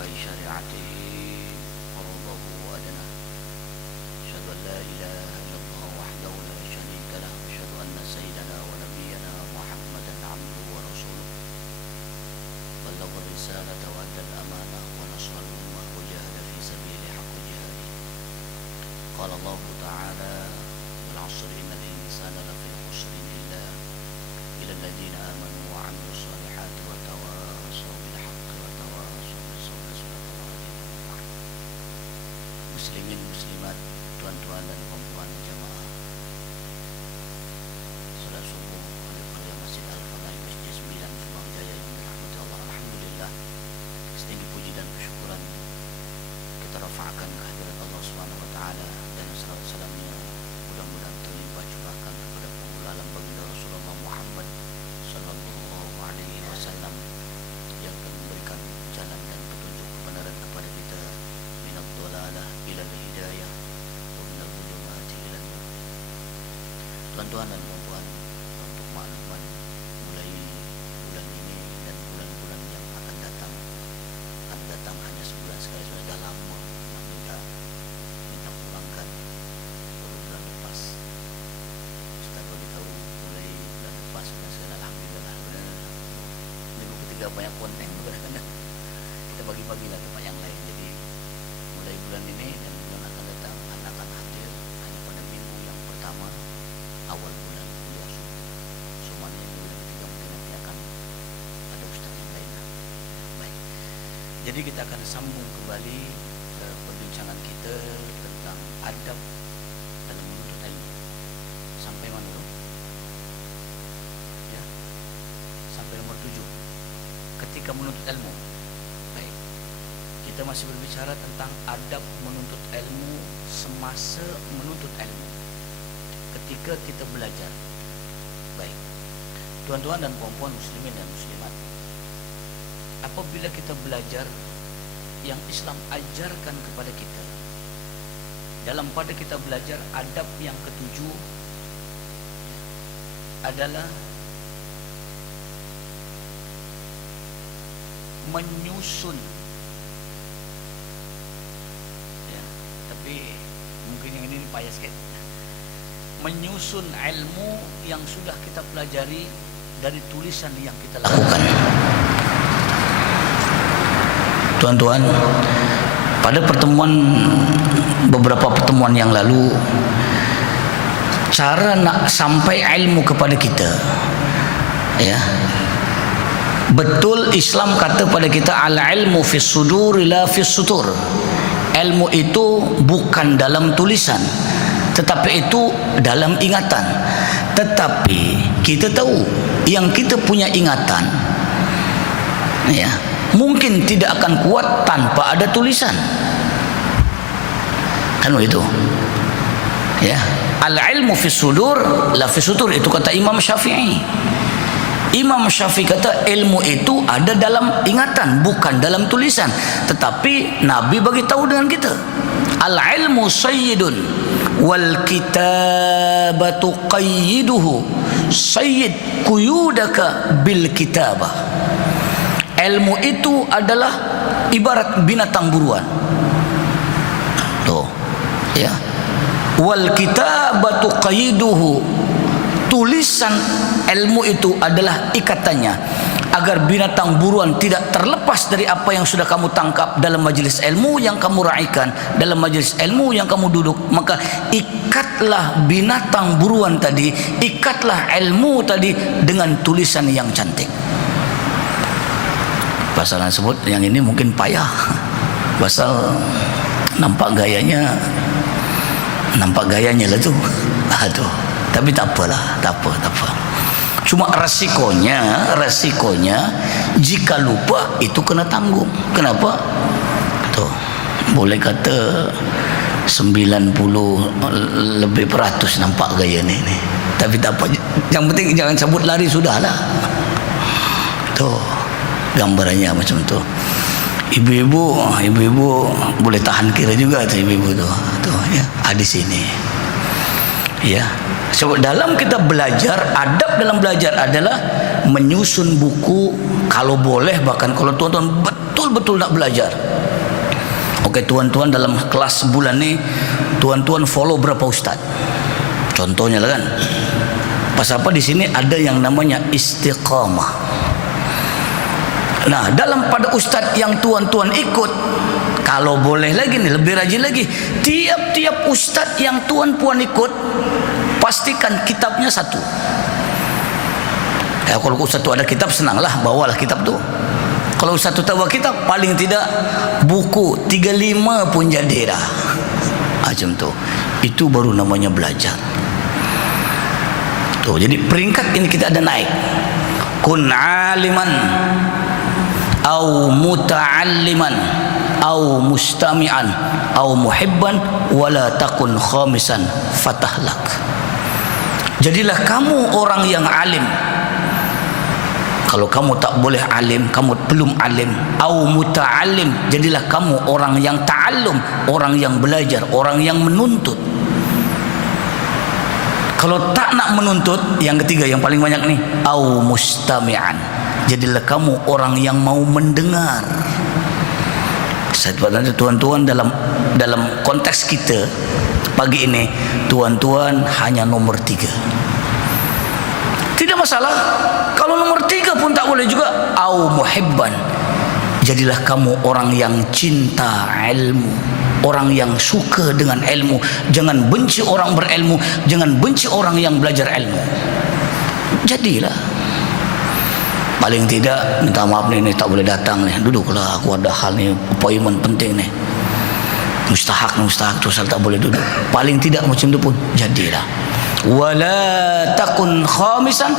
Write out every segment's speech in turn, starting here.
باتباع شريعته ورضاه وأدناه. أشهد أن لا إله إلا الله وحده لا شريك له، أشهد أن سيدنا ونبينا محمدا عبده ورسوله، بلغ الرسالة وأدى الأمانة ونصر الأمة وجاهد في سبيل حق جهاده. قال الله تعالى: والعصر إن الإنسان لفي خسر إلا الذين آمنوا وعملوا الصالحات وتواصوا بالحق وتواصوا بالصبر. Muslimin muslimat, tuan-tuan dan puan-puan jamaah salat subuh pada Masjid Al-Falah Masjid 9 Subang Jaya yang dirahmati Allah. Alhamdulillah, setinggi puji dan kesyukuran kita rafa'kan kehadirat Allah Subhanahu wa taala dan salawat salamnya mudah-mudahan terlimpah curahkan kepada penghulu alam baginda Rasulullah Muhammad sallallahu alaihi wasallam yang akan memberikan jalan dan petunjuk kebenaran kepada kita minad dhalalah ila hidayah wa minal dhulumati ila nur. Tuan-tuan dan puan-puan, untuk makluman, mulai bulan ini dan bulan-bulan yang akan datang hanya sebulan sekali. Sudah lama minta pulangkan baru bulan lepas. Ustaz beritahu mulai bulan lepas bulan sekali. Alhamdulillah, minggu ketiga banyak konten, kita bagi-bagilah tempat yang lain. Jadi mulai bulan ini dan bulan akan datang akan hadir hanya pada minggu yang pertama awal bulan kuliah subuh. Semuanya bulan ketiga mungkin nanti akan ada ustaz yang lain. Baik, jadi kita akan sambung kembali perbincangan kita tentang adab dalam menuntut ilmu. Sampai mana dulu? Ya, sampai nomor 7. Ketika menuntut ilmu. Baik, kita masih berbicara tentang adab menuntut ilmu semasa menuntut ilmu, ketika kita belajar. Baik, tuan-tuan dan puan-puan muslimin dan muslimat, apabila kita belajar yang Islam ajarkan kepada kita, dalam pada kita belajar adab yang ketujuh adalah menyusun. Ya, tapi mungkin yang ini payah sikit. Menyusun ilmu yang sudah kita pelajari dari tulisan yang kita lakukan. Tuan-tuan, pada beberapa pertemuan yang lalu, cara nak sampai ilmu kepada kita, ya, betul Islam kata pada kita al-ilmu fis sudur la fis sutur. Ilmu itu bukan dalam tulisan, tetapi itu dalam ingatan. Tetapi kita tahu yang kita punya ingatan, ya, mungkin tidak akan kuat tanpa ada tulisan. Kan begitu? Ya, al-ilmu fis sudur la fis sutur, itu kata Imam Syafi'i. Imam Syafi'i kata ilmu itu ada dalam ingatan, bukan dalam tulisan. Tetapi Nabi bagi tahu dengan kita, al-ilmu sayyidun wal kitabatu qayyiduhu, sayyid quyudaka bil kitabah. Ilmu itu adalah ibarat binatang buruan. Tuh, ya. Wal kitabatu qayyiduhu, tulisan ilmu itu adalah ikatannya, agar binatang buruan tidak terlepas dari apa yang sudah kamu tangkap dalam majelis ilmu yang kamu raikan, dalam majelis ilmu yang kamu duduk. Maka ikatlah binatang buruan tadi, ikatlah ilmu tadi dengan tulisan yang cantik. Pasal sebut yang ini mungkin payah, pasal nampak gayanya lah tu. Aduh, tapi tak apalah, tak apa. Cuma resikonya jika lupa itu kena tanggung. Kenapa? Tuh, boleh kata 90 lebih peratus nampak gaya ni. Tapi tak apa. Yang penting jangan cabut lari sudahlah. Tuh, gambarannya macam tu. Ibu-ibu boleh tahan kira juga tu ibu-ibu tu. Tuh, ya, ada di sini. Ya. Sebab dalam kita belajar, adab dalam belajar adalah menyusun buku, kalau boleh bahkan kalau tuan-tuan betul-betul nak belajar. Okey tuan-tuan, dalam kelas bulan ni tuan-tuan follow berapa ustaz? Contohnya lah kan. Pasal apa di sini ada yang namanya istiqamah. Nah, dalam pada ustaz yang tuan-tuan ikut, kalau boleh lagi nih, lebih rajin lagi, tiap-tiap ustaz yang tuan-tuan ikut, pastikan kitabnya satu. Ya, kalau ustaz tu ada kitab, senanglah, bawalah kitab tu. Kalau ustaz tu tak bawa kitab, paling tidak buku 35 pun jadi dah. Macam tu. Itu baru namanya belajar. Tuh, jadi peringkat ini kita ada naik. Kun aliman au muta'alliman au mustami'an au muhibban wala takun khamisan fatahlak. Jadilah kamu orang yang alim. Kalau kamu tak boleh alim, kamu belum alim. Au muta'allim, jadilah kamu orang yang ta'allum, orang yang belajar, orang yang menuntut. Kalau tak nak menuntut, yang ketiga yang paling banyak nih, au mustami'an, jadilah kamu orang yang mau mendengar. Sebenarnya tuan-tuan, dalam konteks kita pagi ini, tuan-tuan hanya nomor 3. Tidak masalah kalau nomor 3 pun tak boleh juga. Au muhibban, jadilah kamu orang yang cinta ilmu, orang yang suka dengan ilmu. Jangan benci orang berilmu, jangan benci orang yang belajar ilmu. Jadilah. Paling tidak minta maaf ni tak boleh datang ni, duduklah, aku ada hal ni, appointment penting ni, mustahak tu asal tak boleh duduk. Paling tidak macam tu pun jadilah. Wala takun khamisan,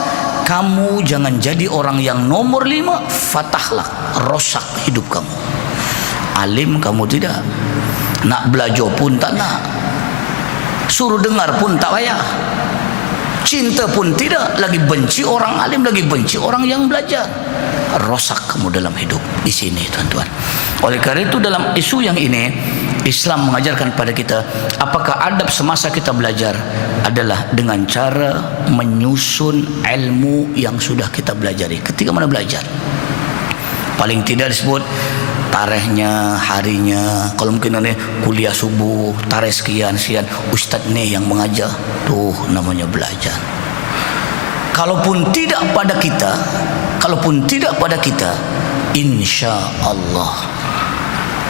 kamu jangan jadi orang yang nomor 5. Fatahlak, rosak hidup kamu. Alim kamu tidak, nak belajar pun tak nak, suruh dengar pun tak payah, cinta pun tidak, lagi benci orang alim, lagi benci orang yang belajar. Rosak kamu dalam hidup di sini tuan-tuan. Oleh karena itu dalam isu yang ini, Islam mengajarkan pada kita, apakah adab semasa kita belajar adalah dengan cara menyusun ilmu yang sudah kita pelajari ketika mana belajar. Paling tidak disebut tarikhnya, harinya. Kalau mungkin ada kuliah subuh, tarikh sekian, ustaz ni yang mengajar, tuh namanya belajar. Kalaupun tidak pada kita, insya Allah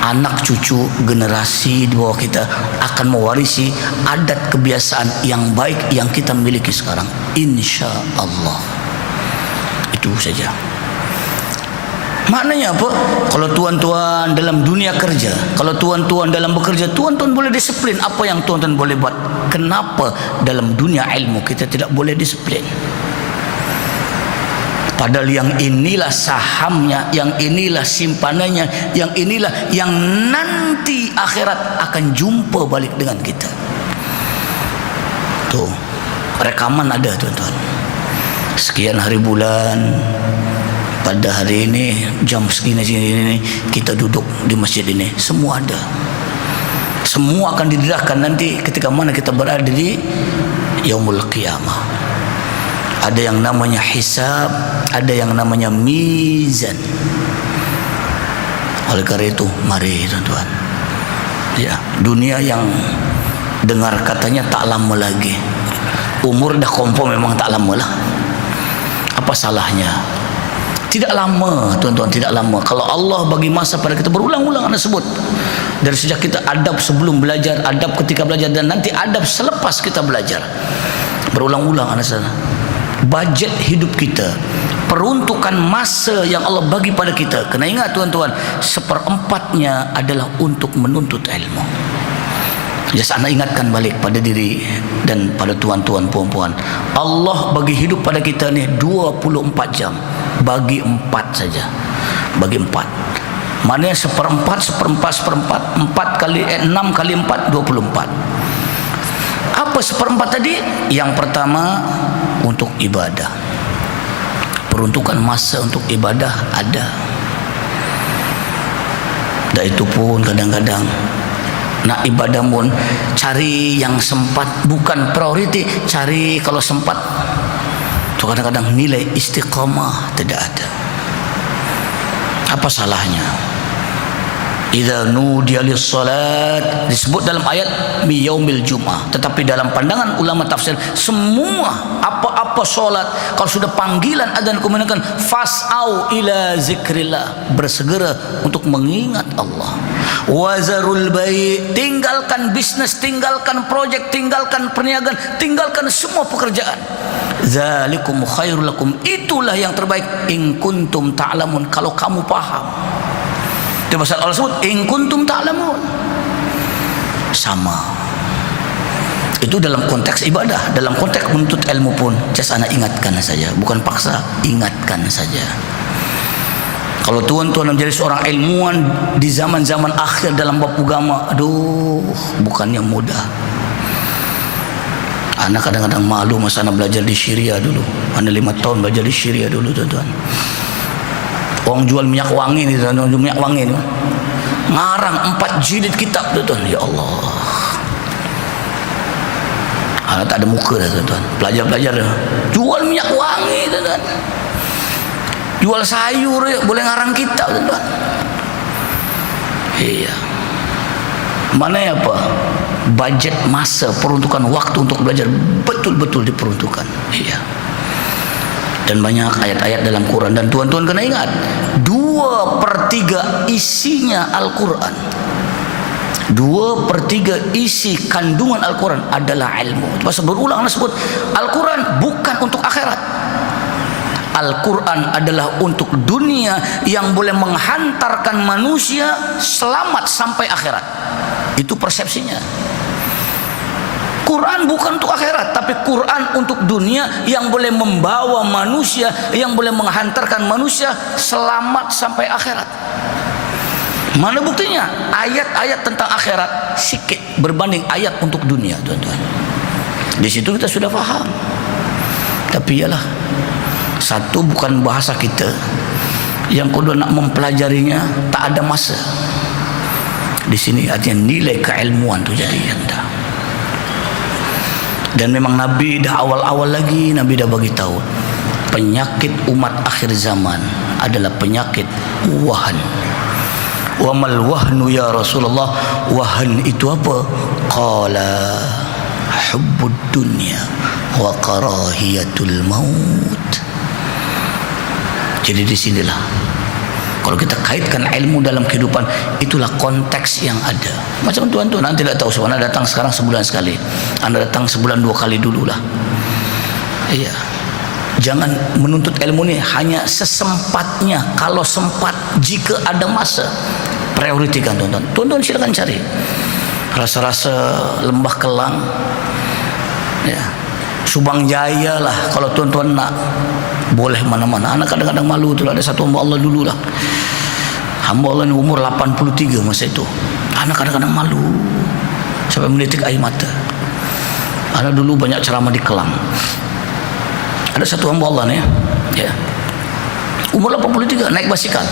anak cucu generasi di bawah kita akan mewarisi adat kebiasaan yang baik yang kita miliki sekarang, insya Allah. Itu saja. Maknanya apa? Kalau tuan-tuan dalam dunia kerja, kalau tuan-tuan dalam bekerja, tuan-tuan boleh disiplin apa yang tuan-tuan boleh buat. Kenapa dalam dunia ilmu kita tidak boleh disiplin? Padahal yang inilah sahamnya, yang inilah simpanannya, yang inilah yang nanti akhirat akan jumpa balik dengan kita. Tuh, rekaman ada tuan-tuan. Sekian hari bulan, pada hari ini jam segini kita duduk di masjid ini, semua ada. Semua akan didedahkan nanti ketika mana kita berada di yaumul qiyamah. Ada yang namanya hisab, ada yang namanya mizan. Oleh karena itu, mari tuan-tuan, ya, dunia yang dengar katanya tak lama lagi, umur dah kompon, memang tak lama lah. Apa salahnya? Tidak lama tuan-tuan, tidak lama. Kalau Allah bagi masa pada kita, berulang-ulang anda sebut, dari sejak kita adab sebelum belajar, adab ketika belajar, dan nanti adab selepas kita belajar. Berulang-ulang anda sana. Budget hidup kita, peruntukan masa yang Allah bagi pada kita, kena ingat tuan-tuan, 1/4-nya adalah untuk menuntut ilmu. Just anda ingatkan balik pada diri dan pada tuan-tuan puan-puan, Allah bagi hidup pada kita ni 24 jam, bagi 4 saja, bagi 4. Mana 1/4, 4 kali 6 kali 4, 24. Apa 1/4 tadi? Yang pertama untuk ibadah. Peruntukan masa untuk ibadah ada. Dan itu pun kadang-kadang Nak ibadah pun cari yang sempat, bukan priority, cari kalau sempat. Tu kadang-kadang nilai istiqamah tidak ada. Apa salahnya? Idza nudiya lis-salat disebut dalam ayat mi yaumil jum'ah, tetapi dalam pandangan ulama tafsir semua apa-apa solat kalau sudah panggilan adzan kumandangkan fas'au ila zikrillah, bersegera untuk mengingat Allah. Wazarul bai', tinggalkan bisnis, tinggalkan projek, tinggalkan perniagaan, tinggalkan semua pekerjaan. Zalikum khairul lakum, itulah yang terbaik in kuntum ta'lamun, kalau kamu paham. Itu pasal Allah sebut in kuntum ta'lamun. Sama. Itu dalam konteks ibadah, dalam konteks menuntut ilmu pun just anak ingatkan saja, bukan paksa, ingatkan saja. Kalau tuan-tuan menjadi seorang ilmuwan di zaman-zaman akhir dalam bab agama, aduh, bukan yang mudah. Anak kadang-kadang malu masa anak belajar di Syria dulu. Anak 5 tahun belajar di Syria dulu, tuan-tuan. Orang jual minyak wangi ni, tuan-tuan, minyak wangi ni. Ngarang 4 jilid kitab, tuan-tuan. Ya Allah. Anak tak ada muka dah, tuan-tuan. Pelajar-pelajar dah. Jual minyak wangi, tuan-tuan. Jual sayur, boleh ngarang kitab, tuan-tuan. Iya. Mana apa? Budget masa, peruntukan waktu untuk belajar betul-betul diperuntukkan. Iya. Dan banyak ayat-ayat dalam Quran. Dan tuan-tuan kena ingat, 2/3 isinya Al-Quran. 2/3 isi kandungan Al-Quran adalah ilmu. Pasal berulang sebut Al-Quran bukan untuk akhirat. Al-Quran adalah untuk dunia yang boleh menghantarkan manusia selamat sampai akhirat. Itu persepsinya. Quran bukan untuk akhirat, tapi Quran untuk dunia yang boleh membawa manusia, yang boleh menghantarkan manusia selamat sampai akhirat. Mana buktinya? Ayat-ayat tentang akhirat sikit berbanding ayat untuk dunia, tuan-tuan. Di situ kita sudah faham. Tapi ialah, satu bukan bahasa kita, yang kedua nak mempelajarinya tak ada masa. Di sini artinya nilai keilmuan tu jadi anda. Dan memang Nabi dah awal-awal lagi Nabi dah bagi tahu penyakit umat akhir zaman adalah penyakit wahan. Wa mal wahnu ya Rasulullah? Wahan itu apa? Qala hubbud dunya wa karahiyatul maut. Jadi di sinilah kalau kita kaitkan ilmu dalam kehidupan, itulah konteks yang ada. Macam tuan-tuan, anda tidak tahu, anda datang sekarang sebulan sekali, anda datang sebulan 2 kali dululah. Iya. Jangan menuntut ilmu ni hanya sesempatnya. Kalau sempat, jika ada masa, prioritikan, tuan-tuan. Tuan-tuan silakan cari rasa-rasa Lembah Kelang, ya, Subang Jaya lah. Kalau tuan-tuan nak, boleh mana-mana. Anak kadang-kadang malu tu lah. Ada satu hamba Allah dulu lah. Hamba Allah ni umur 83 masa itu. Anak kadang-kadang malu sampai menitik air mata. Anak dulu banyak ceramah di Kelang. Ada satu hamba Allah ni, ya, umur 83 naik basikal.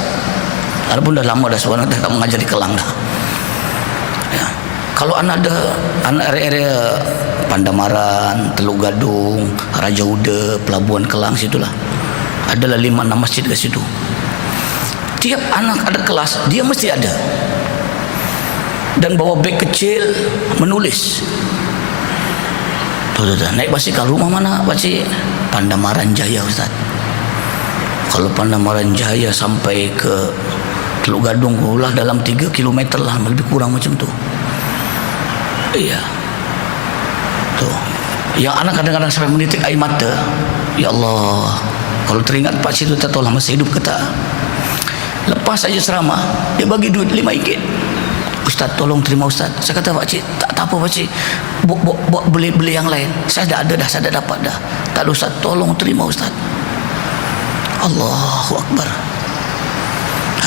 Walaupun dah lama dah seorang dah tak mengajar di Kelang dah. Ya. Kalau anak ada anak area-area Pandamaran, Teluk Gadung, Raja Uda, Pelabuhan Kelang, situlah adalah 5-6 masjid ke situ. Tiap anak ada kelas, dia mesti ada. Dan bawa beg kecil, menulis. Tuh, naik basikal, rumah mana pakcik? Pandamaran Jaya, Ustaz. Kalau Pandamaran Jaya sampai ke Teluk Gadung, ulah dalam 3 km lah, lebih kurang macam tu. Iya. Tuh. Yang anak kadang-kadang sampai menitik air mata. Ya Allah, kalau teringat pakcik tu tak tahu lah masih hidup ke tak. Lepas saja ceramah, dia bagi duit RM5. Ustaz, tolong terima Ustaz. Saya kata pakcik, tak apa pakcik, beli yang lain. Saya dah ada dah, saya dah dapat dah. Tak ada Ustaz, tolong terima Ustaz. Allahu Akbar.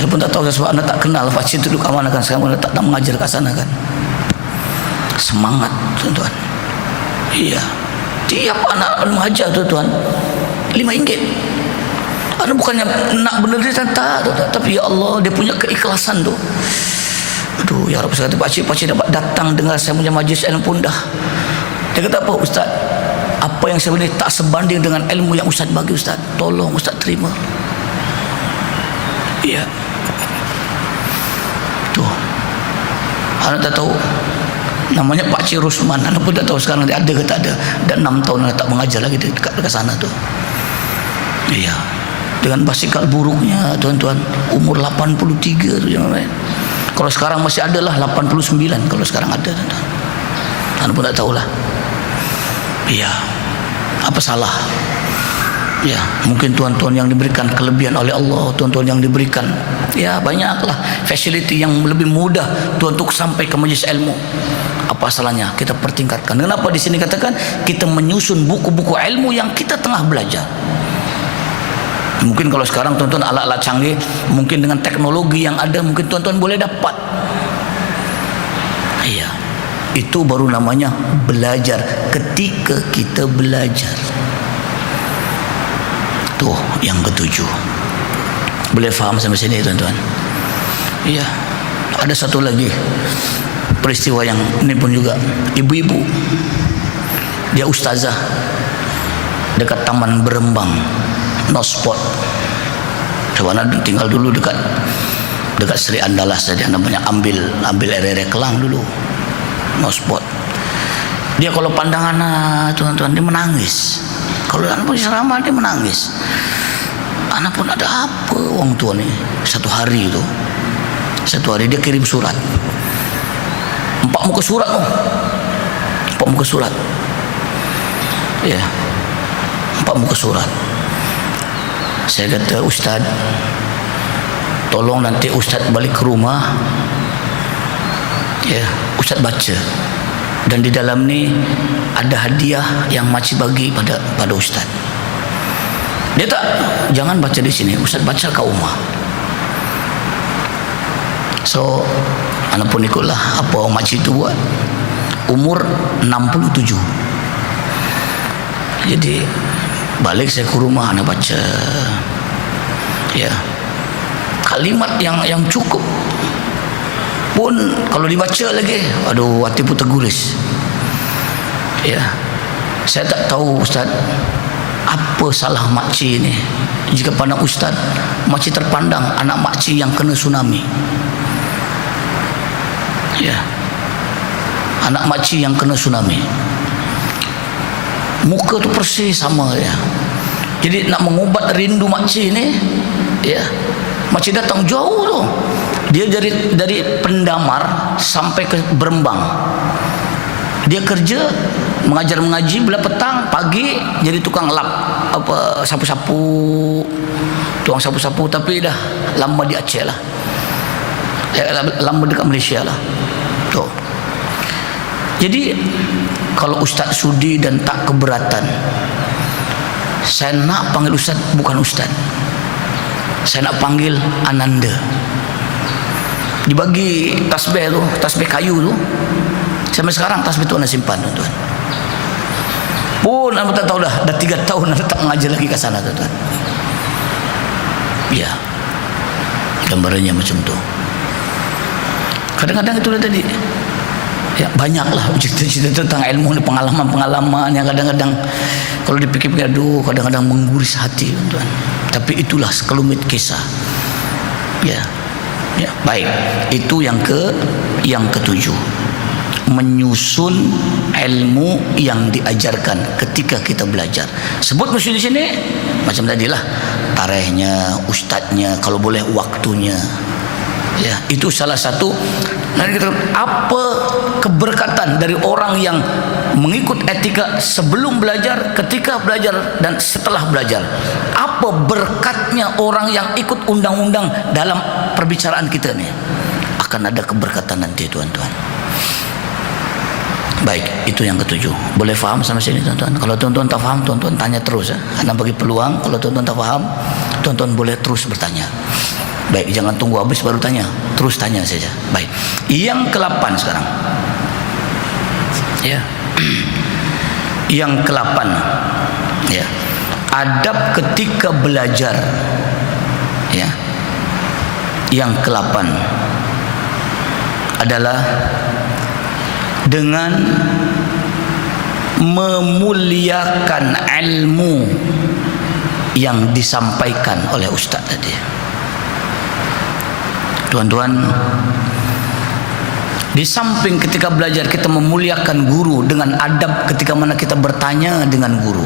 Walaupun tak tahu sebab anda tak kenal pakcik tu duduk aman kan, sekarang anda tak mengajar kat sana kan. Semangat, tuan-tuan. Iya. Tiap anak mengajar, tuan-tuan, RM5. Ada bukannya nak benar dia tak, tapi ya Allah, dia punya keikhlasan tu. Aduh, ya Rabbi, saya kata, pakcik dapat datang dengar saya punya majlis ilmu pun dah. Dia kata, apa Ustaz? Apa yang saya beri tak sebanding dengan ilmu yang Ustaz bagi, Ustaz. Tolong Ustaz terima. Ya. Tuh. Anak tak tahu. Namanya Pakcik Rusman. Anak pun tak tahu sekarang dia ada ke tak ada. Dan 6 tahun anak tak mengajar lagi dekat sana tu. Iya. Dengan basikal buruknya, tuan-tuan, umur 83 tu jangan main. Kalau sekarang masih ada lah 89 kalau sekarang ada, tuan-tuan. Anak pun tak tahulah. Iya. Apa salah? Ya, mungkin tuan-tuan yang diberikan kelebihan oleh Allah, tuan-tuan yang diberikan, ya banyaklah fasiliti yang lebih mudah tuan untuk sampai ke majlis ilmu. Apa salahnya kita pertingkatkan? Kenapa di sini katakan kita menyusun buku-buku ilmu yang kita tengah belajar? Mungkin kalau sekarang tuan-tuan alat-alat canggih, mungkin dengan teknologi yang ada, mungkin tuan-tuan boleh dapat. Iya, itu baru namanya belajar. Ketika kita belajar, tuh yang ketujuh. Boleh faham sampai sini, tuan-tuan? Iya. Ada satu lagi peristiwa yang ini pun juga ibu-ibu. Dia ustazah dekat Taman Berembang, no spot. Sebenarnya tinggal dulu dekat Sri Andalas saja, namanya ambil area Kelang dulu, no spot. Dia kalau pandangan tuan-tuan dia menangis. Kalau anak pun ceramah dia menangis. Anak pun ada apa orang tua ni? Satu hari dia kirim surat. 4 muka surat tu. 4 muka surat. Ya. 4 muka surat. Saya kata, Ustaz, tolong nanti Ustaz balik ke rumah. Ya, Ustaz baca. Dan di dalam ni ada hadiah yang makcik bagi pada Ustaz. Dia tak, jangan baca di sini, Ustaz baca kat rumah. So, anak pun ikutlah apa makcik tu buat. Umur 67. Jadi balik saya ke rumah, anak baca. Ya. Kalimat yang cukup pun kalau dibaca lagi, aduh, hati pun terguris. Ya, saya tak tahu Ustaz, apa salah makcik ni? Jika pandang Ustaz, makcik terpandang anak makcik yang kena tsunami. Ya, anak makcik yang kena tsunami. Muka tu persis sama ya. Jadi nak mengubat rindu makcik ni, ya, makcik datang jauh tu. Dia dari Pendamar sampai ke Berembang. Dia kerja mengaji, bila petang, pagi jadi tukang lap, apa, sapu-sapu, tukang sapu-sapu, tapi dah lama di Aceh lah. Lama dekat Malaysia lah. Tuh. Jadi kalau Ustaz sudi dan tak keberatan, saya nak panggil Ustaz bukan Ustaz. Saya nak panggil Ananda. Dibagi tasbih tu, tasbih kayu tu. Sampai sekarang tasbih tu anda simpan, tuan-tuan. Pun anda tak tahu dah 3 tahun anda tak mengajar lagi ke sana, tuan-tuan. Ya, gambarannya macam tu. Kadang-kadang itulah tadi. Ya, banyaklah cerita-cerita tentang ilmu, pengalaman-pengalaman yang kadang-kadang kalau dipikir-pikir, aduh, kadang-kadang mengguris hati, tuan-tuan. Tapi itulah sekelumit kisah. Ya. Ya, baik. Itu yang ketujuh. Menyusun ilmu yang diajarkan ketika kita belajar. Sebut mesti di sini macam tadilah, tarikhnya, ustaznya, kalau boleh waktunya. Ya, itu salah satu. Nanti kita apa keberkatan dari orang yang mengikut etika sebelum belajar, ketika belajar, dan setelah belajar. Apa berkatnya orang yang ikut undang-undang dalam perbicaraan kita ni? Akan ada keberkatan nanti, tuan-tuan. Baik, itu yang ketujuh. Boleh faham sampai sini, tuan-tuan? Kalau tuan-tuan tak faham, tuan-tuan tanya terus ya. Anda bagi peluang. Kalau tuan-tuan tak faham, tuan-tuan boleh terus bertanya. Baik, jangan tunggu habis baru tanya. Terus tanya saja. Baik. Yang ke-8 sekarang. Ya. Yang ke-8. Ya. Adab ketika belajar. Ya. Yang ke-8. adalah dengan memuliakan ilmu yang disampaikan oleh ustaz tadi. Tuan-tuan, di samping ketika belajar kita memuliakan guru dengan adab ketika mana kita bertanya dengan guru.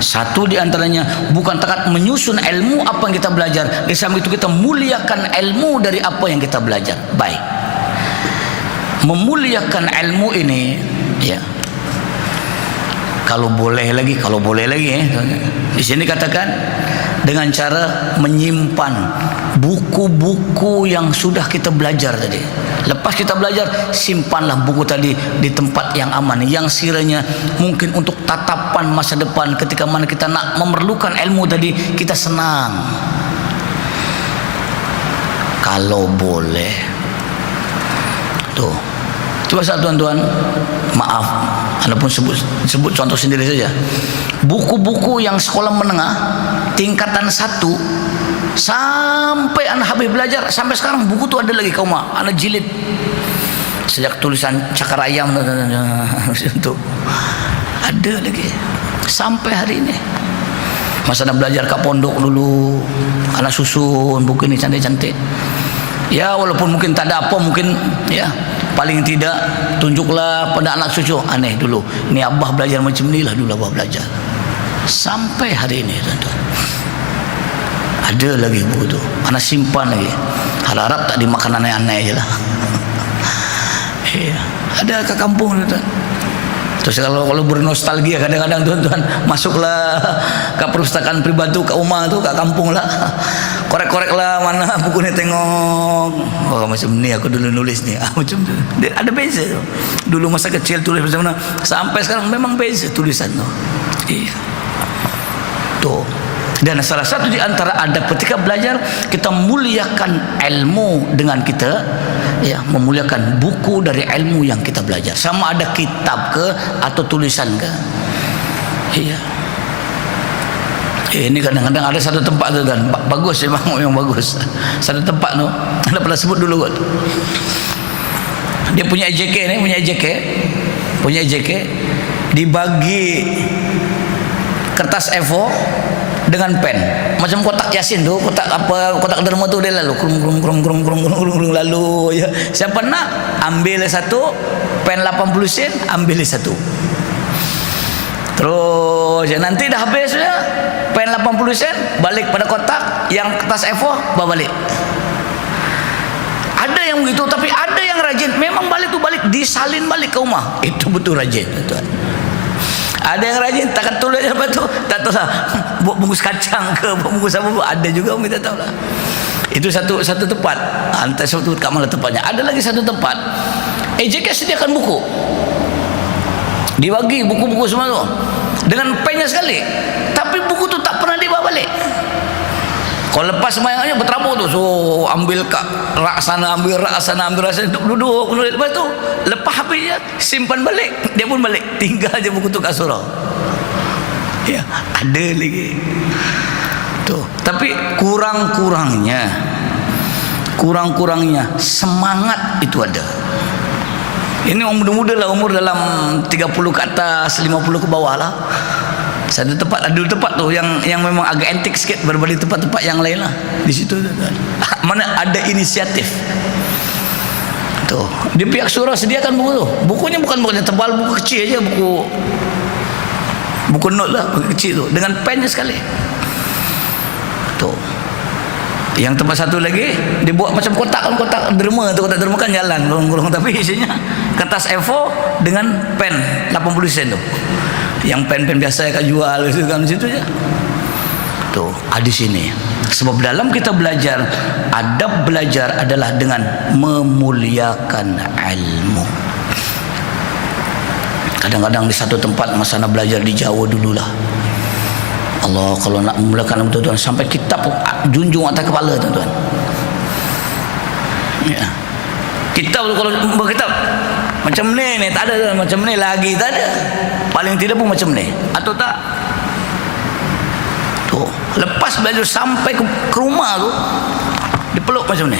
Satu di antaranya bukan takat menyusun ilmu apa yang kita belajar, di samping itu kita muliakan ilmu dari apa yang kita belajar. Baik. Memuliakan ilmu ini, ya. Kalau boleh lagi di sini katakan dengan cara menyimpan buku-buku yang sudah kita belajar tadi. Lepas kita belajar, simpanlah buku tadi di tempat yang aman, yang sekiranya mungkin untuk tatapan masa depan ketika mana kita nak memerlukan ilmu tadi, kita senang. Kalau boleh, tuh, coba saat tuan-tuan, maaf, anda pun sebut contoh sendiri saja. Buku-buku yang sekolah menengah tingkatan 1 sampai anak habis belajar, sampai sekarang buku tu ada lagi kau mak, anak jilid sejak tulisan cakar ayam itu ada lagi sampai hari ini. Masa anak belajar kat pondok dulu, anak susun buku ini cantik-cantik. Ya walaupun mungkin tak ada apa, mungkin ya paling tidak tunjuklah pada anak cucu, aneh dulu ni abah belajar macam ni lah, dulu abah belajar. Sampai hari ini tuan-tuan ada lagi buku tu, anak simpan lagi. Harap tak dimakan aneh-aneh je lah. Ada ke kampung tuan-tuan. Terus kalau bernostalgia kadang-kadang tuan-tuan, masuklah ke perpustakaan pribadi ke rumah tu, ke kampung lah, korek-korek lah mana buku ni, tengok, oh macam ni aku dulu nulis ni, macam tu. Ada beza tu. Dulu masa kecil tulis macam mana, sampai sekarang memang beza tulisan tu. Iya. Tuh. Dan salah satu di antara adab ketika belajar, kita muliakan ilmu dengan kita, ya, memuliakan buku dari ilmu yang kita belajar. Sama ada kitab ke atau tulisan ke. Iya. Ini kadang-kadang ada satu tempat tu kan, bagus memang bagus. Satu tempat tu, anda pernah sebut dulu kot. Dia punya EJK ni, punya EJK dibagi kertas A4 dengan pen, macam kotak Yasin tu, kotak derma tu, dia lalu krum lalu ya. Siapa nak ambil satu pen 80 sen, ambil satu. Terus ya, nanti dah habis ya pen 80 sen, balik pada kotak yang kertas A4, bawa balik. Ada yang begitu, tapi ada yang rajin, memang balik tu balik disalin balik ke rumah. Itu betul rajin tuan. Ada yang rajin takkan tulis apa tu, tak tahu lah, buat bungkus kacang ke, buat bungkus apa, ada juga kita tahu lah. Itu satu tempat. Entah satu kat mana tempatnya. Ada lagi satu tempat, EJK sediakan buku, dibagi buku-buku semua tu dengan pennya sekali, tapi buku tu tak pernah dibawa balik. Kalau lepas semayangnya berterabur tu, so ambil kat rak sana, ambil rak sana, duduk menulis. Lepas tu lepas habisnya simpan balik, dia pun balik, tinggal je buku tu kat surau. Ya, ada lagi tu. Tapi kurang-kurangnya semangat itu ada. Ini orang muda-muda lah, umur dalam 30 ke atas, 50 ke bawah lah. Satu tempat, ada tempat tu yang memang agak antik sikit berbanding tempat-tempat yang lain lah. Di situ mana ada inisiatif. Tuh, di pihak surau sediakan buku tu. Bukunya bukan tebal, buku kecil aja, buku note lah, buku kecil tu dengan pennya sekali. Tuh. Yang tempat satu lagi dibuat macam kotak derma tu, kotak derma kan jalan gulung-gulung, tapi isinya kertas A4 dengan pen 80 sen tu. Yang pen-pen biasa yang jual itu kan, situ aja. Tuh, ada di sini. Sebab dalam kita belajar, adab belajar adalah dengan memuliakan ilmu. Kadang-kadang di satu tempat, masa nak belajar di Jawa dululah, Allah, kalau nak memuliakan ilmu tuan-tuan, sampai kitab junjung atas kepala tuan-tuan. Ya. Kitab tu kalau berkitab macam ni tak ada, macam ni lagi tak ada. Paling tidak pun macam ni, atau tak. Tuh, lepas belajar sampai ke rumah tu, dipeluk macam ni.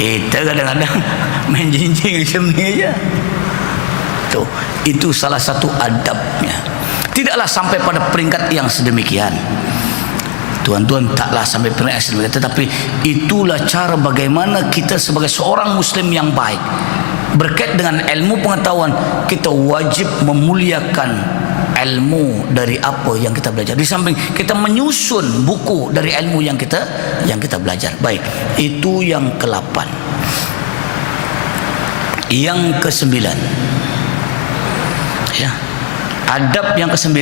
Kita kadang-kadang main jinjing macam ni aja. Tuh, itu salah satu adabnya. Tidaklah sampai pada peringkat yang sedemikian. Tuan-tuan, taklah sampai peringkat sedemikian, tetapi itulah cara bagaimana kita sebagai seorang muslim yang baik. Berkait dengan ilmu pengetahuan, kita wajib memuliakan ilmu dari apa yang kita belajar. Di samping kita menyusun buku dari ilmu yang kita belajar. Baik, itu yang ke-8. Yang ke-9. Ya. Adab yang ke-9,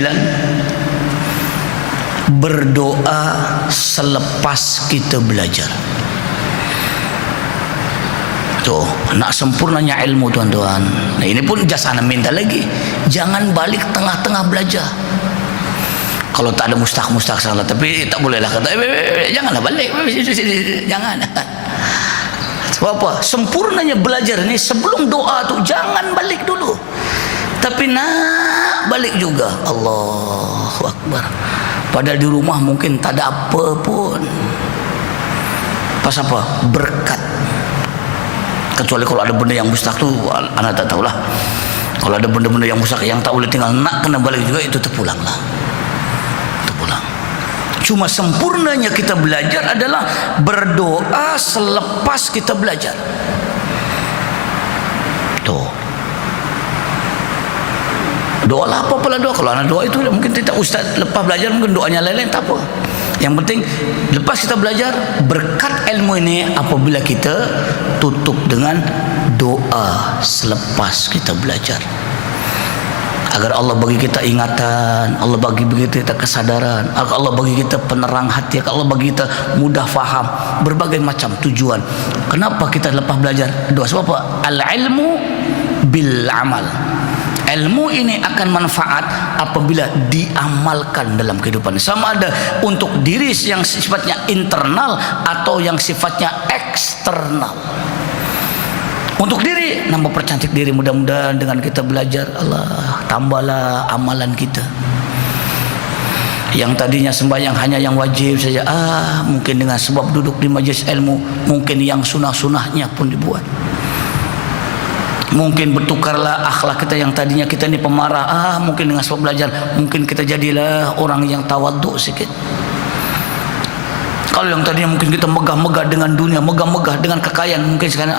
berdoa selepas kita belajar. Tuh, nak sempurnanya ilmu tuan-tuan. Nah, ini pun jasana minta lagi. Jangan balik tengah-tengah belajar. Kalau tak ada mustaq salah, tapi tak bolehlah kata, janganlah balik. Jangan. Sebab apa? Sempurnanya belajar ini sebelum doa tu jangan balik dulu. Tapi nak balik juga. Allahu Akbar. Padahal di rumah mungkin tak ada apa pun. Pas apa? Berkat. Kecuali kalau ada benda yang mustaq tu, anak tak tahulah. Kalau ada benda-benda yang mustaq yang tak boleh tinggal, nak kena balik juga, itu terpulanglah. Terpulang. Cuma sempurnanya kita belajar adalah berdoa selepas kita belajar. Tuh. Doa lah, apa-apalah doa. Kalau anak doa itu mungkin tidak, ustaz lepas belajar mungkin doanya lain-lain, tak apa. Yang penting lepas kita belajar, berkat ilmu ini apabila kita tutup dengan doa selepas kita belajar, agar Allah bagi kita ingatan, Allah bagi kita kesadaran, Allah bagi kita penerang hati, Allah bagi kita mudah faham, berbagai macam tujuan. Kenapa kita lepas belajar doa? Sebab apa? Al-ilmu bil amal. Ilmu ini akan manfaat apabila diamalkan dalam kehidupan. Sama ada untuk diri yang sifatnya internal atau yang sifatnya eksternal. Untuk diri, nambah percantik diri, mudah-mudahan dengan kita belajar, Allah tambahlah amalan kita. Yang tadinya sembahyang hanya yang wajib saja, mungkin dengan sebab duduk di majlis ilmu, mungkin yang sunah-sunahnya pun dibuat. Mungkin bertukarlah akhlak kita yang tadinya kita ni pemarah, mungkin dengan sebab belajar, mungkin kita jadilah orang yang tawaduk sikit. Kalau yang tadinya mungkin kita megah-megah dengan dunia, megah-megah dengan kekayaan, mungkin sekarang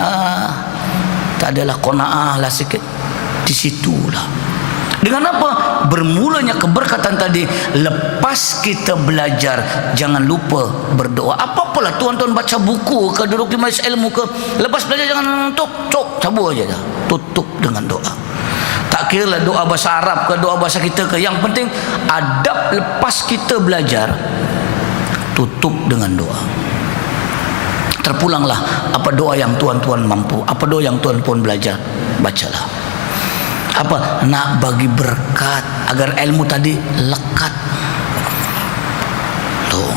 tak adalah qanaah lah sikit. Di situlah. Dengan apa? Bermulanya keberkatan tadi. Lepas kita belajar, jangan lupa berdoa. Apa-apalah tuan-tuan baca buku ke, duduk di majlis ilmu ke, lepas belajar jangan cabut aja dah. Tutup dengan doa. Tak kira lah doa bahasa Arab ke, doa bahasa kita ke, yang penting adab lepas kita belajar, tutup dengan doa. Terpulanglah apa doa yang tuan-tuan mampu, apa doa yang tuan pun belajar, bacalah. Apa? Nak bagi berkat agar ilmu tadi lekat. Tuh.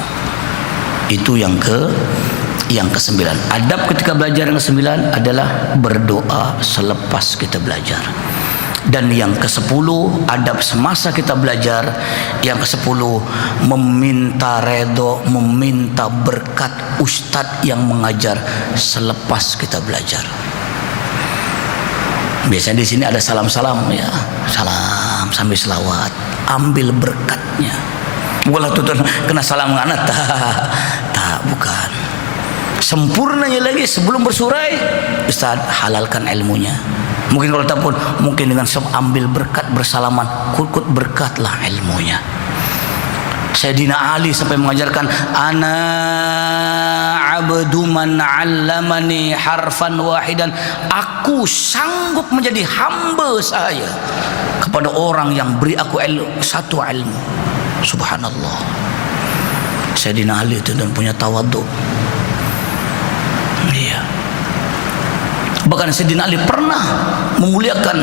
Itu yang ke-9. Adab ketika belajar yang ke-9 adalah berdoa selepas kita belajar. Dan yang ke-10, adab semasa kita belajar. Yang ke-10, meminta redha, meminta berkat ustadz yang mengajar selepas kita belajar. Biasanya di sini ada salam-salam ya, salam sambil selawat, ambil berkatnya. Bukanlah tuan kena salam anak, tak, bukan. Sempurnanya lagi sebelum bersurai, ustaz halalkan ilmunya. Mungkin kalau tak pun, mungkin dengan ambil berkat bersalaman, kut berkatlah ilmunya. Sayyidina Ali sampai mengajarkan, ana abdu man 'allamani harfan wahidan. Aku sanggup menjadi hamba saya kepada orang yang beri aku satu ilmu. Subhanallah. Sayyidina Ali itu dan punya tawaduk. Iya. Bahkan Sayyidina Ali pernah memuliakan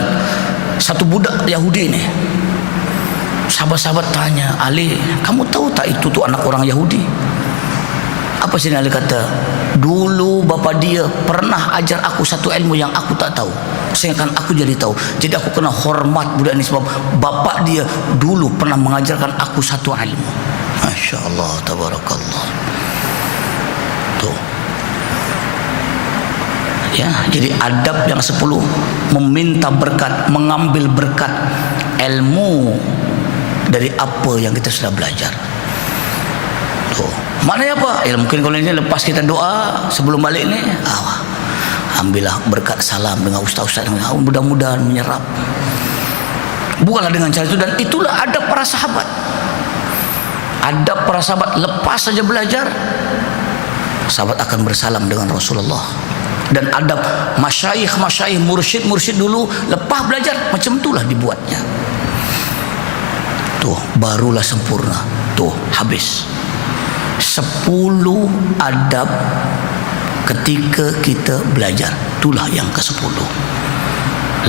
satu budak Yahudi ini. Sahabat-sahabat tanya, Ali, kamu tahu tak itu tuh anak orang Yahudi? Apa sih Ali kata? Dulu bapa dia pernah ajar aku satu ilmu yang aku tak tahu, sehingga aku jadi tahu. Jadi aku kena hormat budak ini sebab bapak dia dulu pernah mengajarkan aku satu ilmu. Masya Allah, tabarakallah. Tuh. Ya, jadi adab yang 10, meminta berkat, mengambil berkat ilmu dari apa yang kita sudah belajar. Tuh, maknanya apa? Ya mungkin kalau ini lepas kita doa sebelum balik ni, ambillah berkat salam dengan ustaz-ustaz, mudah-mudahan menyerap. Bukanlah dengan cara itu, dan itulah adab para sahabat. Adab para sahabat, lepas saja belajar, sahabat akan bersalam dengan Rasulullah. Dan adab masyayikh, mursyid dulu, lepas belajar macam itulah dibuatnya. Tuh, barulah sempurna. Tuh, habis 10 adab ketika kita belajar. Itulah yang ke-10.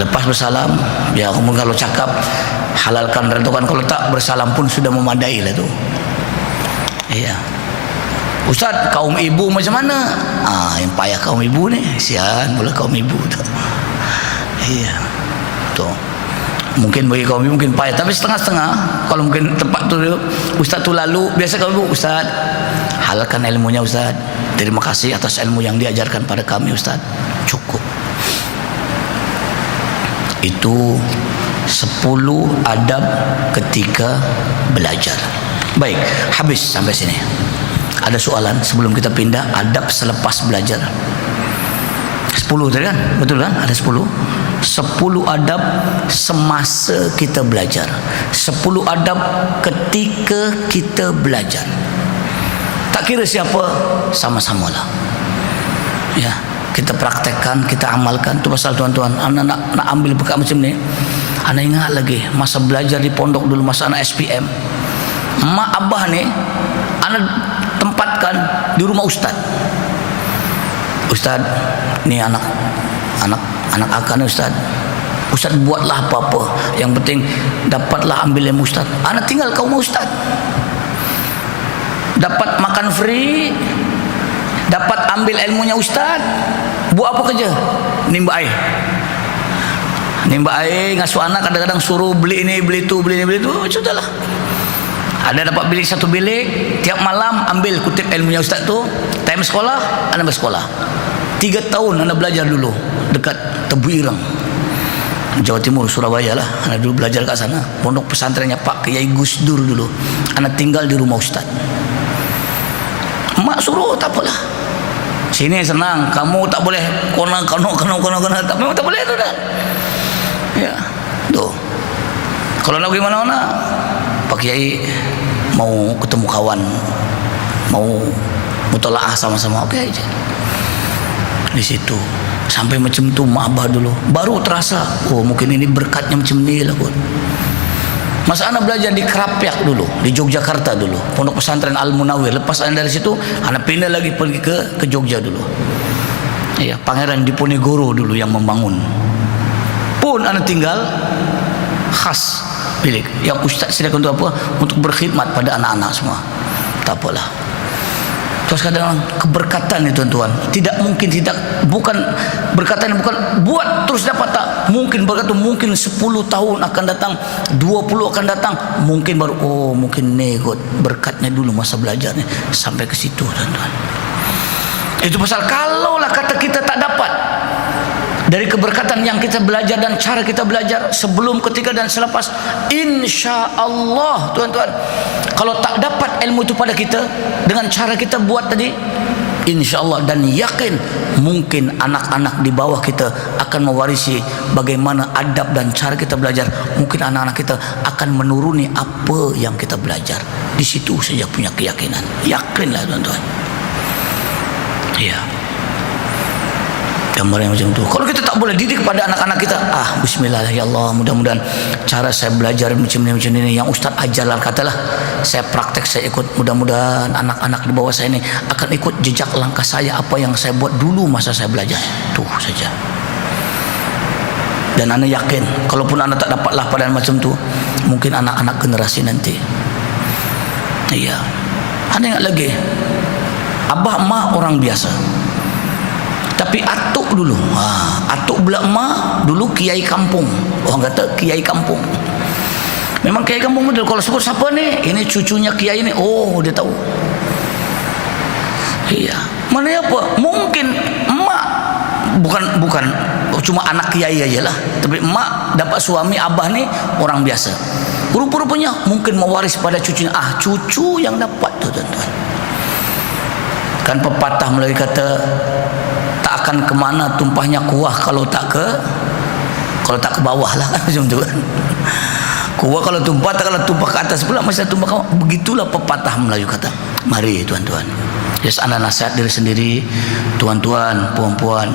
Lepas bersalam, ya kalau cakap halalkan, rentukan. Kalau tak, bersalam pun sudah memadai lah tu. Iya. Ustaz, kaum ibu macam mana? Yang payah kaum ibu ni. Sian pula kaum ibu tu. Iya. Tu. Mungkin bagi kaum ibu mungkin payah, tapi setengah-setengah. Kalau mungkin tempat tu ustaz tu lalu, biasa kaum ibu, ustaz, halalkan ilmunya ustaz. Terima kasih atas ilmu yang diajarkan pada kami ustaz. Cukup. Itu 10 adab ketika belajar. Baik, habis sampai sini. Ada soalan sebelum kita pindah adab selepas belajar? 10 tadi kan? Betul kan? Ada 10. 10 adab semasa kita belajar. 10 adab ketika kita belajar. Tak kira siapa, sama-samalah. Ya, kita praktekkan, kita amalkan. Itu pasal tuan-tuan, anak nak ambil bekal macam ni. Anak ingat lagi masa belajar di pondok dulu, masa anak SPM. Mak abah ni anak tempatkan di rumah ustaz. Ustaz, ni anak akan ustaz. Ustaz buatlah apa-apa, yang penting dapatlah ambil ilmu ustaz. Anak tinggal kau rumah ustaz. Dapat makan free, dapat ambil ilmunya ustaz. Buat apa kerja? Nimba air. Nimba air, ngasuh anak, kadang-kadang suruh beli ini, beli itu, sudahlah. Ada dapat bilik 1 bilik, tiap malam ambil kutip ilmunya ustaz tu. Time sekolah, anak bersekolah. 3 tahun anak belajar dulu dekat Tebu Ireng, Jawa Timur, Surabaya lah. Anak dulu belajar kat sana. Pondok pesantrennya Pak Kiai Gus Dur dulu. Anak tinggal di rumah ustaz. Mak suruh, tak apalah. Sini senang, kamu tak boleh kona, tak, memang tak boleh tu dah. Ya, tu. Kalau nak pergi mana-mana, Pak Kiai mau ketemu kawan, mau mutalaah sama-sama, okey aja. Di situ sampai macam tu mak abah dulu, baru terasa, oh mungkin ini berkatnya macam ni lah kot. Masa anak belajar di Kerapyak dulu, di Yogyakarta dulu, pondok pesantren Al Munawir. Lepas anak dari situ, anak pindah lagi pergi ke Jogja dulu. Ya, Pangeran Diponegoro dulu yang membangun. Pun anak tinggal khas bilik yang ustaz sediakan untuk apa? Untuk berkhidmat pada anak-anak semua. Tak apalah. Terus kadang keberkatan itu tuan-tuan, tidak mungkin, bukan berkatan, bukan buat terus dapat, tak mungkin. Berkat itu mungkin 10 tahun akan datang, 20 akan datang, mungkin baru, oh mungkin ni kot berkatnya dulu masa belajar ni, sampai ke situ tuan-tuan. Itu pasal kalaulah kata kita tak dapat dari keberkatan yang kita belajar dan cara kita belajar sebelum, ketika dan selepas, insya Allah tuan-tuan, kalau tak dapat ilmu itu pada kita dengan cara kita buat tadi, insya Allah dan yakin mungkin anak-anak di bawah kita akan mewarisi bagaimana adab dan cara kita belajar. Mungkin anak-anak kita akan menuruni apa yang kita belajar. Di situ saja punya keyakinan. Yakinlah tuan-tuan. Iya. Gambar yang macam tu. Kalau kita tak boleh didik kepada anak-anak kita, bismillah ya Allah, mudah-mudahan cara saya belajar macam ni yang ustaz ajarlah, katalah saya praktek, saya ikut, mudah-mudahan anak-anak di bawah saya ini akan ikut jejak langkah saya, apa yang saya buat dulu masa saya belajar. Tuh saja. Dan anak yakin, kalaupun anak tak dapatlah pada macam tu, mungkin anak-anak generasi nanti. Iya. Anak ingat lagi, abah emak orang biasa, tapi atuk dulu, atuk pula emak dulu kiai kampung. Orang kata kiai kampung. Memang kiai kampung betul. Kalau sebut siapa ni, ini cucunya kiai ni, oh dia tahu. Iya. Mana apa? Mungkin emak bukan cuma anak kiai aja lah, tapi emak dapat suami abah ni orang biasa. Rupa-rupanya mungkin mewaris pada cucunya. Cucu yang dapat tu tuan-tuan. Kan pepatah Melayu kata, tak akan kemana tumpahnya kuah kalau tak ke bawah lah, macam tu kan. Kuah kalau tumpah ke atas pula masih tumpah ke bawah. Begitulah pepatah Melayu kata. Mari tuan-tuan, just anda nasihat diri sendiri, tuan-tuan, puan-puan,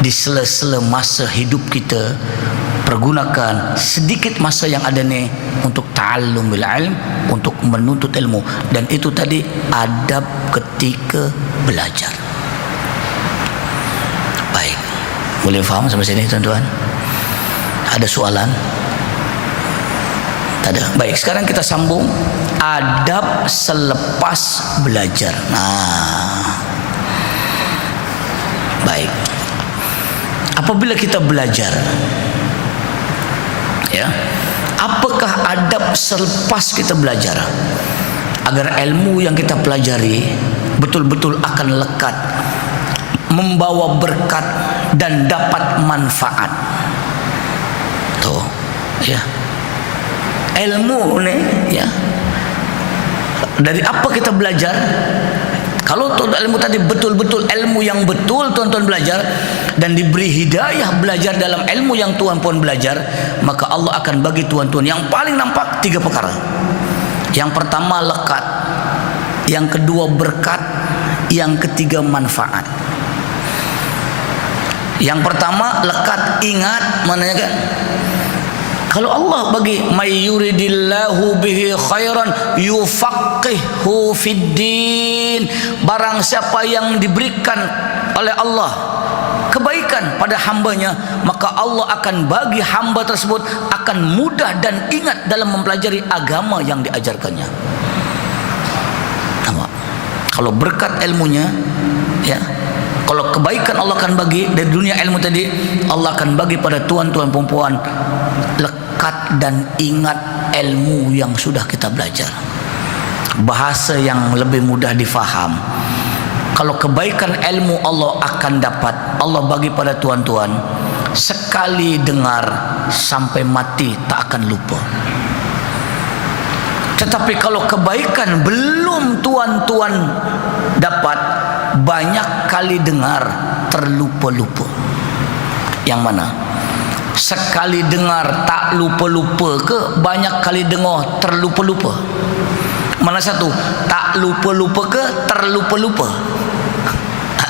di sela-sela masa hidup kita, pergunakan sedikit masa yang ada ni untuk ta'allumul ilm, untuk menuntut ilmu. Dan itu tadi adab ketika belajar. Baik, boleh faham sampai sini tuan-tuan? Ada soalan? Tak ada. Baik, sekarang kita sambung adab selepas belajar. Baik, apabila kita belajar, ya, apakah adab selepas kita belajar agar ilmu yang kita pelajari betul-betul akan lekat, membawa berkat dan dapat manfaat? Tuh, ya, ilmu ni, ya, dari apa kita belajar? Kalau ilmu tadi betul-betul ilmu yang betul tuan-tuan belajar dan diberi hidayah belajar dalam ilmu yang tuan-puan belajar, maka Allah akan bagi tuan-tuan yang paling nampak 3 perkara. Yang pertama lekat, yang kedua berkat, yang ketiga manfaat. Yang pertama lekat, ingat mananya kan? Kalau Allah bagi may yuridillahu bihi khairan yufaqihu fid din, barang siapa yang diberikan oleh Allah kebaikan pada hambanya, maka Allah akan bagi hamba tersebut akan mudah dan ingat dalam mempelajari agama yang diajarkannya. Nampak? Kalau berkat ilmunya, ya, kalau kebaikan Allah akan bagi dari dunia ilmu tadi, Allah akan bagi pada tuan-tuan perempuan lekat dan ingat ilmu yang sudah kita belajar. Bahasa yang lebih mudah difaham. Kalau kebaikan ilmu Allah akan dapat, Allah bagi pada tuan-tuan, sekali dengar sampai mati tak akan lupa. Tetapi kalau kebaikan belum tuan-tuan dapat, banyak kali dengar terlupa-lupa. Yang mana? Sekali dengar tak lupa-lupa ke banyak kali dengar terlupa-lupa? Mana satu? Tak lupa-lupa ke terlupa-lupa?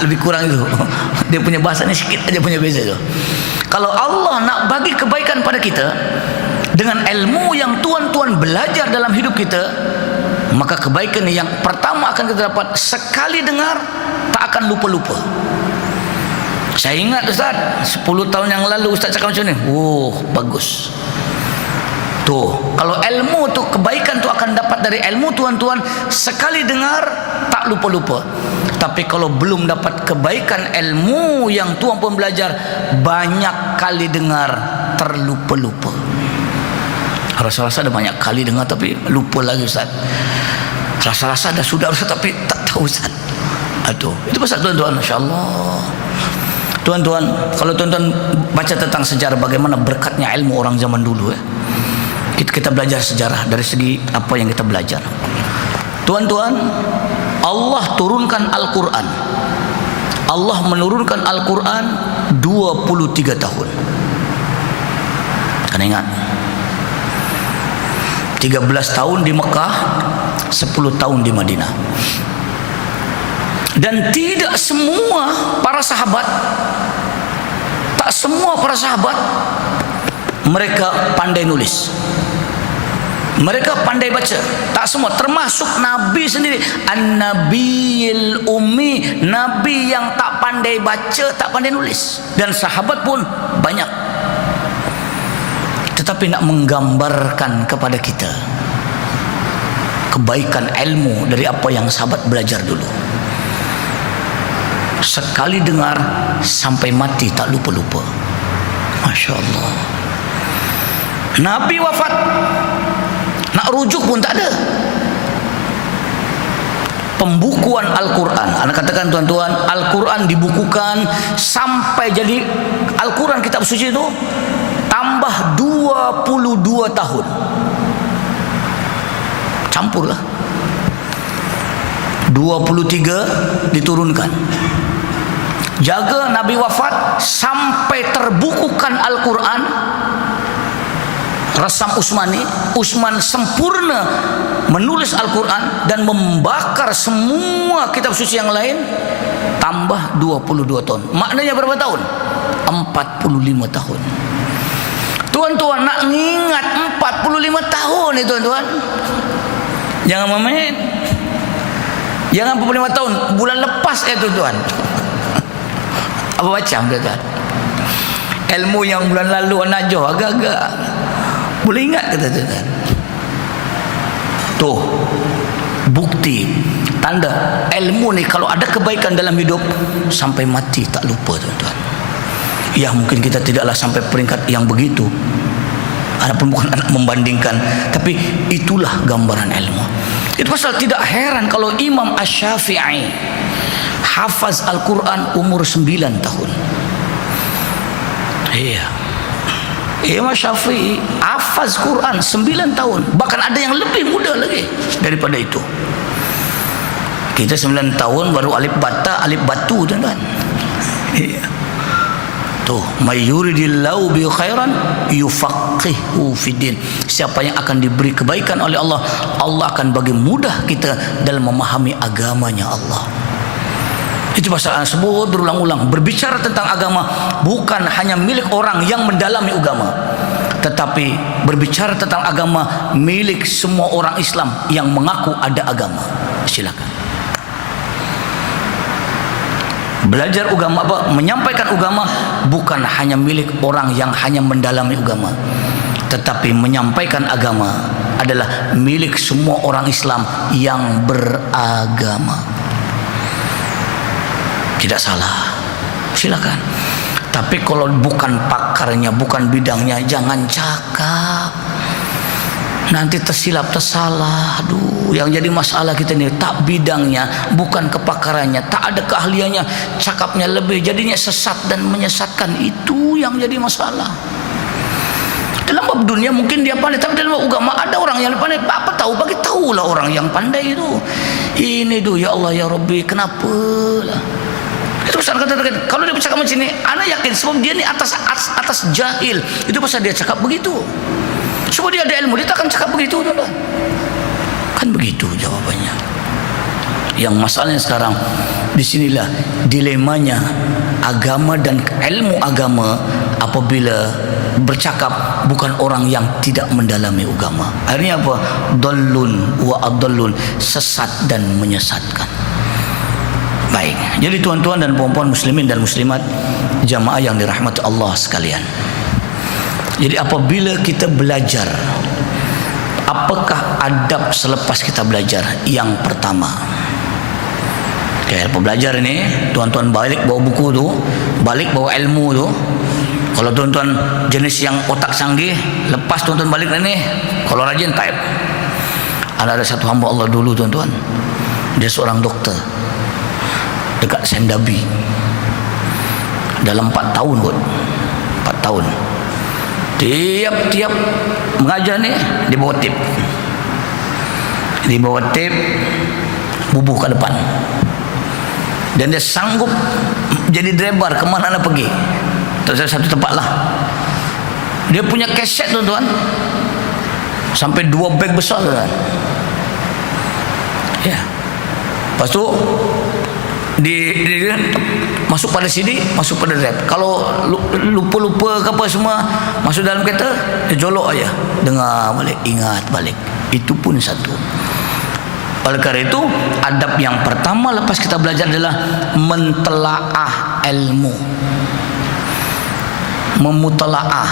Lebih kurang itu. Dia punya bahasa ni sikit aja punya beza tu. Kalau Allah nak bagi kebaikan pada kita dengan ilmu yang tuan-tuan belajar dalam hidup kita, maka kebaikan yang pertama akan kita dapat, sekali dengar tak akan lupa-lupa. Saya ingat Ustaz, 10 tahun yang lalu Ustaz cakap macam ni. Bagus. Tuh, kalau ilmu tu, kebaikan tu akan dapat dari ilmu tuan-tuan, sekali dengar tak lupa-lupa. Tapi kalau belum dapat kebaikan ilmu yang tuan pun belajar, banyak kali dengar terlupa-lupa. Rasa-rasa ada banyak kali dengar tapi lupa lagi Ustaz. Rasa-rasa dah sudah Ustaz tapi tak tahu Ustaz. Aduh, itu pasal tuan-tuan, masya-Allah. Tuan-tuan, kalau tuan-tuan baca tentang sejarah bagaimana berkatnya ilmu orang zaman dulu, ya. Kita belajar sejarah dari segi apa yang kita belajar. Tuan-tuan, Allah turunkan Al-Quran. Allah menurunkan Al-Quran 23 tahun. Kan ingat? 13 tahun di Mekah, 10 tahun di Madinah. Dan tidak semua para sahabat, tak semua para sahabat mereka pandai nulis, mereka pandai baca. Tak semua, termasuk Nabi sendiri, An-Nabiyil Ummi, Nabi yang tak pandai baca, tak pandai nulis. Dan sahabat pun banyak. Tetapi nak menggambarkan kepada kita kebaikan ilmu dari apa yang sahabat belajar dulu. Sekali dengar sampai mati tak lupa-lupa. Masya Allah. Nabi wafat, nak rujuk pun tak ada. pembukuan Al-Quran. Anda katakan tuan-tuan, Al-Quran dibukukan sampai jadi Al-Quran kitab suci itu tambah 22 tahun. Campurlah. 23 diturunkan. Jaga Nabi wafat sampai terbukukan Al-Quran. Rasam Utsmani, Utsman sempurna menulis Al-Quran dan membakar semua kitab suci yang lain, tambah 22 tahun. Maknanya berapa tahun? 45 tahun. Tuan-tuan nak ingat 45 tahun itu tuan-tuan. Jangan main. Jangan 45 tahun, bulan lepas itu tuan. Apa macam tuan? Ilmu yang bulan lalu anak jauh agak-agak. Boleh ingat kata tuan? Tuh, bukti, tanda ilmu ni kalau ada kebaikan dalam hidup sampai mati tak lupa tuan-tuan. Ya mungkin kita tidaklah sampai peringkat yang begitu. Adapun bukan anak membandingkan, tapi itulah gambaran ilmu. Itu pasal tidak heran kalau Imam Asy-Syafi'i hafaz Al-Quran umur 9 tahun. Iya. Imam Syafi'i hafaz Quran 9 tahun. Bahkan ada yang lebih muda lagi daripada itu. Kita 9 tahun baru alif bata, alif batu tuan-tuan. Iya. Tuh, may yuridillahu bi khairan yufaqihu fiddin. Siapa yang akan diberi kebaikan oleh Allah, Allah akan bagi mudah kita dalam memahami agamanya Allah. Itu pasal saya sebut berulang-ulang. Berbicara tentang agama bukan hanya milik orang yang mendalami agama, tetapi berbicara tentang agama milik semua orang Islam yang mengaku ada agama. Silakan. Belajar agama apa? Menyampaikan agama bukan hanya milik orang yang hanya mendalami agama, tetapi menyampaikan agama adalah milik semua orang Islam yang beragama. Tidak salah, silakan. Tapi kalau bukan pakarnya, bukan bidangnya, jangan cakap. Nanti tersilap, tersalah. Aduh, yang jadi masalah kita ni tak bidangnya, bukan kepakarannya, tak ada keahliannya, cakapnya lebih, jadinya sesat dan menyesatkan. Itu yang jadi masalah. Dalam bab dunia mungkin dia pandai, tapi dalam agama ada orang yang pandai. Apa tahu, bagi tahulah orang yang pandai itu. Ini tu, ya Allah ya Rabbi, kenapa lah? Itu pasal kata kalau dia bercakap macam ni, ana yakin sebab dia ni atas jahil. Itu pasal dia cakap begitu. Sebab dia ada ilmu, dia takkan cakap begitu, tuan-tuan. Kan begitu jawabannya. Yang masalahnya sekarang di sinilah dilemanya agama dan ilmu agama apabila bercakap bukan orang yang tidak mendalami agama. Akhirnya apa? Dallun wa adallun, sesat dan menyesatkan. Baik, jadi tuan-tuan dan puan-puan muslimin dan muslimat, jamaah yang dirahmati Allah sekalian. Jadi apabila kita belajar, apakah adab selepas kita belajar? Yang pertama, apa belajar ini, tuan-tuan balik bawa buku tu, balik bawa ilmu tu. Kalau tuan-tuan jenis yang otak canggih, lepas tuan-tuan balik ini, kalau rajin type. Ada satu hamba Allah dulu tuan-tuan, dia seorang doktor dekat Sendabi. Dalam 4 tahun kot, 4 tahun tiap-tiap mengajar ni dia bawa tip, bubuh ke depan, dan dia sanggup jadi driver kemana nak pergi. Satu tempat lah dia punya kaset tuan-tuan sampai 2 beg besar tuan. Ya, lepas tu dia masuk pada CD, masuk pada rap. Kalau lupa-lupa ke apa semua, masuk dalam kereta, dia jolok aja, dengar balik, ingat balik. Itu pun satu. Oleh kerana itu, adab yang pertama lepas kita belajar adalah mentelaah ilmu, memutalaah,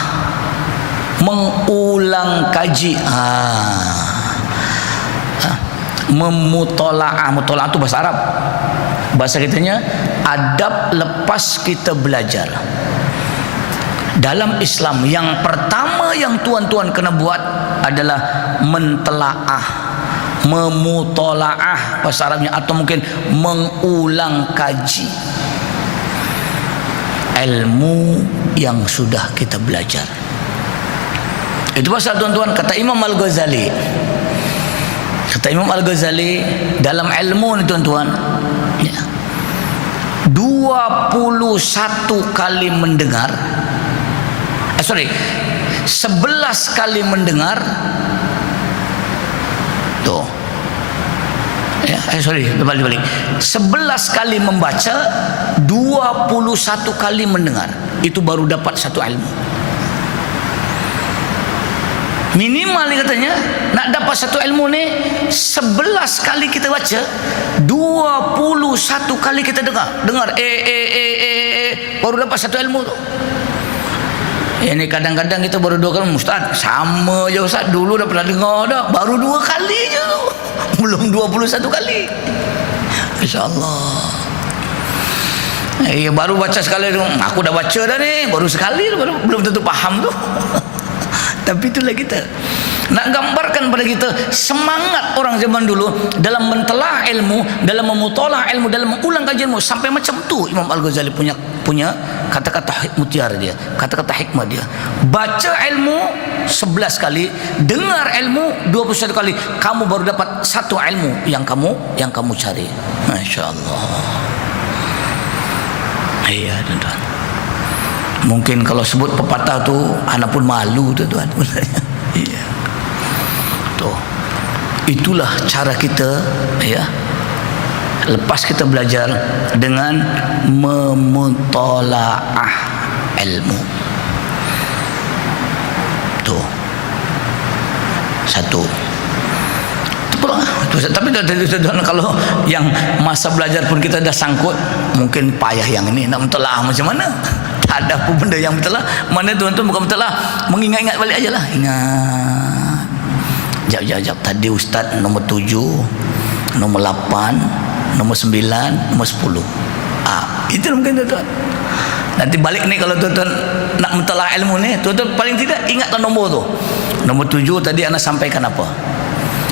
mengulang kaji. Memutalaah, mutalaah itu bahasa Arab. Bahasa kitanya adab lepas kita belajar. Dalam Islam yang pertama yang tuan-tuan kena buat adalah mentelaah, memutolaah bahasa Arabnya, atau mungkin mengulang kaji ilmu yang sudah kita belajar. Itu pasal tuan-tuan, kata Imam Al-Ghazali. Kata Imam Al-Ghazali dalam ilmu ni tuan-tuan, ya, 21 kali mendengar, 11 kali mendengar tuh, ya, balik 11 kali membaca, 21 kali mendengar, itu baru dapat satu ilmu. Minimal ni katanya, nak dapat satu ilmu ni 11 kali kita baca, 21 kali kita dengar baru dapat satu ilmu tu. Ini kadang-kadang kita baru 2 kali, Ustaz sama je Ustaz, dulu dah pernah dengar dah, baru 2 kali je tu, belum 21 kali. InsyaAllah. Baru baca sekali tu, aku dah baca dah ni, baru sekali tu, belum tentu faham tu. Tapi itulah kita nak gambarkan pada kita semangat orang zaman dulu dalam mentelah ilmu, dalam memutolaah ilmu, dalam mengulang kajian ilmu, sampai macam tu Imam Al-Ghazali punya kata-kata mutiara dia, kata-kata hikmah dia. Baca ilmu 11 kali, dengar ilmu 21 kali, kamu baru dapat satu ilmu yang kamu cari. Masya-Allah. Iya, tuan-tuan. Mungkin kalau sebut pepatah tu anak pun malu tuan-tuan. Iya. Tuh. Itulah cara kita, ya. Lepas kita belajar dengan memutolaah ilmu. Tuh. Satu. Tapi kalau yang masa belajar pun kita dah sangkut, mungkin payah yang ini nak mentelaah macam mana? Tak ada pun benda yang mentelaah. Mana tuan-tuan bukan mentelaah, mengingat-ingat balik aja lah. Ingat. Jap. Tadi Ustaz nombor 7, nombor 8, nombor 9, nombor 10. Itu mungkin tuan-tuan. Nanti balik ni kalau tuan-tuan nak mentelaah ilmu ni, tuan-tuan paling tidak ingatlah nombor tu. Nombor 7 tadi anak sampaikan apa?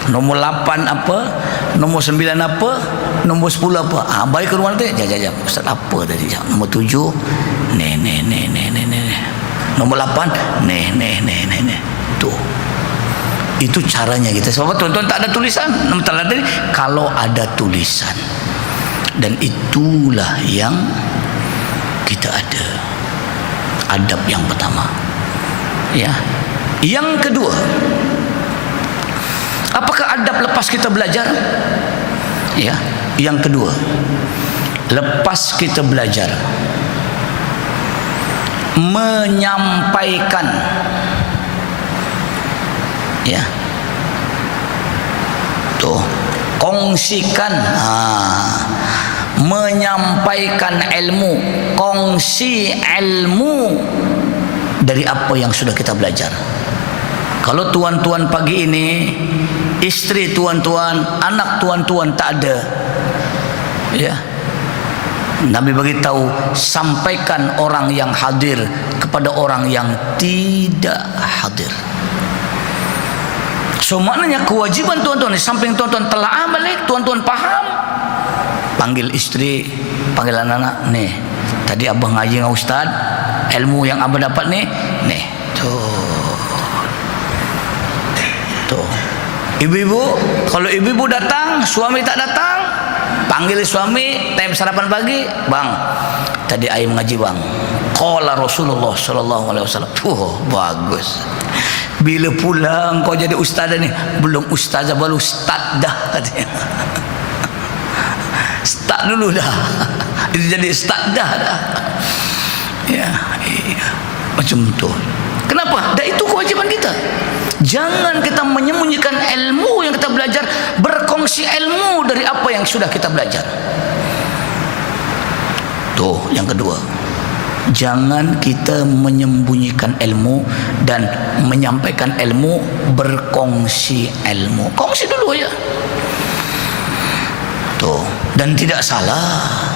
Nombor 8 apa, nombor 9 apa, nombor 10 apa. Balik ke rumah nanti, jap. Ustaz apa tadi? Nombor 7, ni. Nombor 8, ni. Tuh. Itu caranya kita. Sebab tuan-tuan tak ada tulisan. Nombor tadi kalau ada tulisan. Dan itulah yang kita ada. Adab yang pertama. Ya. Yang kedua, apakah adab lepas kita belajar? Ya, yang kedua, lepas kita belajar, menyampaikan, ya, tuh, kongsikan, menyampaikan ilmu, kongsi ilmu dari apa yang sudah kita belajar. Kalau tuan-tuan pagi ini, istri tuan-tuan, anak tuan-tuan tak ada, ya, Nabi bagi tahu, sampaikan orang yang hadir kepada orang yang tidak hadir. So maknanya kewajiban tuan-tuan, di samping tuan-tuan telah balik, tuan-tuan faham, panggil istri, panggil anak-anak, nih, tadi abang ngaji dengan Ustaz, ilmu yang abang dapat nih, tuh. Ibu-ibu, kalau ibu-ibu datang, suami tak datang, panggil suami, time sarapan pagi, bang, tadi ayah mengaji bang, qala Rasulullah sallallahu alaihi wasallam. Bagus. Bila pulang kau jadi ustazah ni, belum ustazah, baru ustaz dah katanya. Start dulu dah. Itu jadi ustaz dah. Ya, iya. Macam tu. Kenapa? Dan itu kewajiban kita. Jangan kita menyembunyikan ilmu yang kita belajar, berkongsi ilmu dari apa yang sudah kita belajar. Tuh, yang kedua. Jangan kita menyembunyikan ilmu dan menyampaikan ilmu, berkongsi ilmu. Kongsi dulu ya. Tuh, dan tidak salah.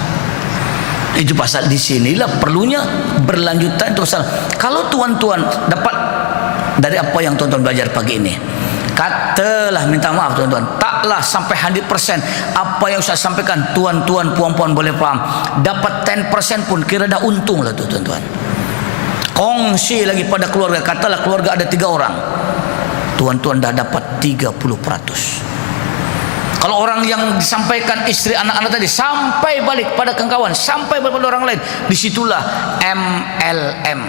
Itu pasal di sinilah perlunya berlanjutan itu pasal. Kalau tuan-tuan dapat dari apa yang tuan-tuan belajar pagi ini, Katalah, minta maaf tuan-tuan, taklah sampai 100% apa yang Ustaz sampaikan tuan-tuan puan-puan boleh faham. Dapat 10% pun kira dah untung lah tu tuan-tuan. Kongsi lagi pada keluarga, katalah keluarga ada 3 orang, tuan-tuan dah dapat 30%. Kalau orang yang disampaikan istri anak-anak tadi sampai balik pada kawan, sampai balik pada orang lain, disitulah MLM.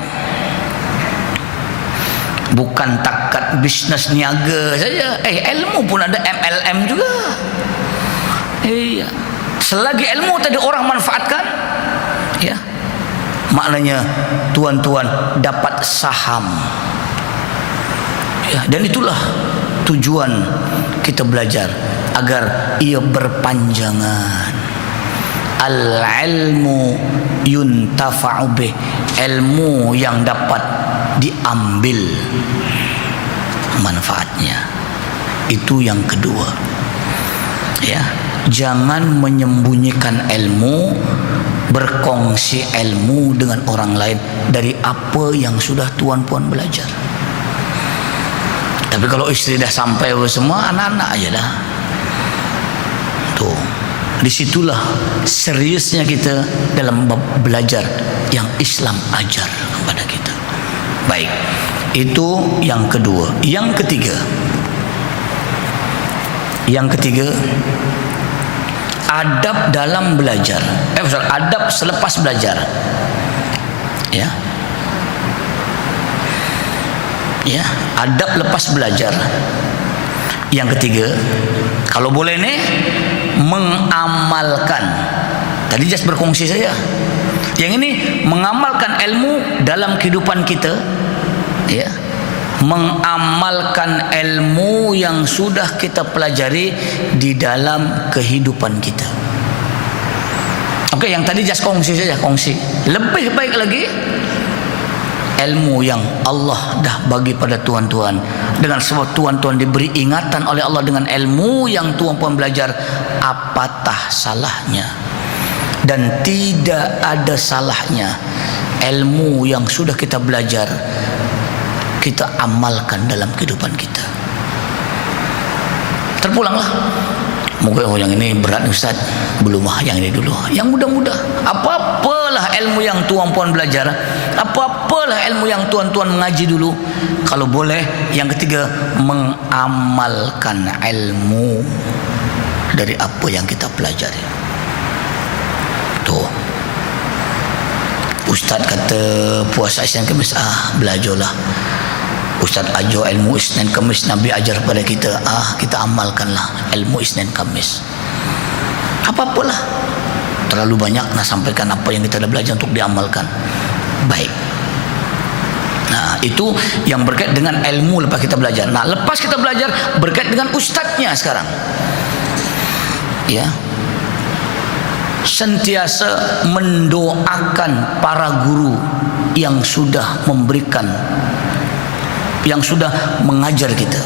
Bukan takat bisnes niaga saja. Ilmu pun ada MLM juga. Iya. Selagi ilmu tadi orang manfaatkan, ya, maknanya tuan-tuan dapat saham. Ya, dan itulah tujuan kita belajar, agar ia berpanjangan. Al-ilmu yuntafa'u bih, ilmu yang dapat diambil manfaatnya. Itu yang kedua. Ya, jangan menyembunyikan ilmu, berkongsi ilmu dengan orang lain dari apa yang sudah tuan-puan belajar. Tapi kalau istri dah sampai semua, anak-anak aja dah. Tuh, disitulah seriusnya kita dalam belajar yang Islam ajar kepada kita. Baik, itu yang kedua. Yang ketiga, adab dalam belajar. Adab selepas belajar. Ya. Ya, adab lepas belajar. Yang ketiga, kalau boleh nih, mengamalkan. Tadi just berkongsi saja. Yang ini mengamalkan ilmu dalam kehidupan kita, ya. Mengamalkan ilmu yang sudah kita pelajari di dalam kehidupan kita. Oke, yang tadi just kongsi saja, kongsi. Lebih baik lagi ilmu yang Allah dah bagi pada tuan-tuan, dengan sebab tuan-tuan diberi ingatan oleh Allah dengan ilmu yang tuan-puan belajar, apatah salahnya? Dan tidak ada salahnya ilmu yang sudah kita belajar kita amalkan dalam kehidupan kita. Terpulanglah, moga yang ini berat Ustaz, belum, yang ini dulu, yang mudah-mudah. Apa-apalah ilmu yang tuan-puan belajar, apa-apalah ilmu yang tuan-tuan mengaji dulu, kalau boleh yang ketiga, mengamalkan ilmu dari apa yang kita pelajari. Tuh, Ustaz kata puasa Isnin Khamis, belajarlah. Ustaz ajar ilmu Isnin Khamis, Nabi ajar pada kita, kita amalkanlah ilmu Isnin Khamis. Apa-apalah, terlalu banyak nak sampaikan apa yang kita dah belajar untuk diamalkan. Baik. Nah, itu yang berkait dengan ilmu lepas kita belajar. Nah, lepas kita belajar, berkait dengan ustaznya sekarang. Ya. Sentiasa mendoakan para guru yang sudah memberikan, yang sudah mengajar kita.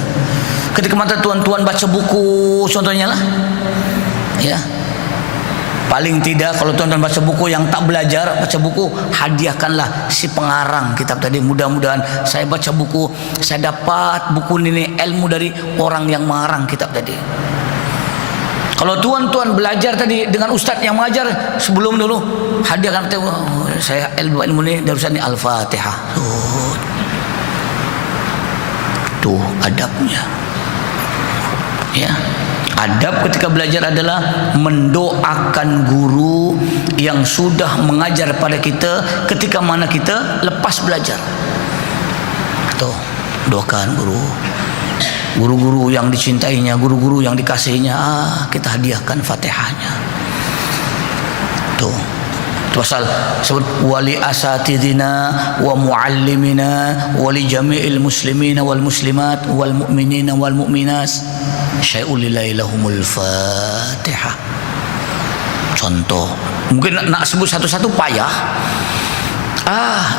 Ketika mata tuan-tuan baca buku, contohnya lah, ya, paling tidak kalau tuan-tuan baca buku yang tak belajar, baca buku, hadiahkanlah si pengarang kitab tadi. Mudah-mudahan saya baca buku, saya dapat buku ini ilmu dari orang yang mengarang kitab tadi. Kalau tuan-tuan belajar tadi dengan ustaz yang mengajar, sebelum dulu hadiahkan, saya ilmu ini dari ustaz ini, Al-Fatihah. Tuh adabnya. Ya. Adab ketika belajar adalah mendoakan guru yang sudah mengajar pada kita ketika mana kita lepas belajar. Tuh, doakan guru. Guru-guru yang dicintainya, guru-guru yang dikasihinya, kita hadiahkan Fatihahnya. Tuh. Pasal sebut wali asatidina wa muallimina wali jami'il muslimina wal muslimat wal mu'minina wal mu'minas syai'ul lillahi lahumul Fatihah. Contoh, mungkin nak sebut satu-satu payah.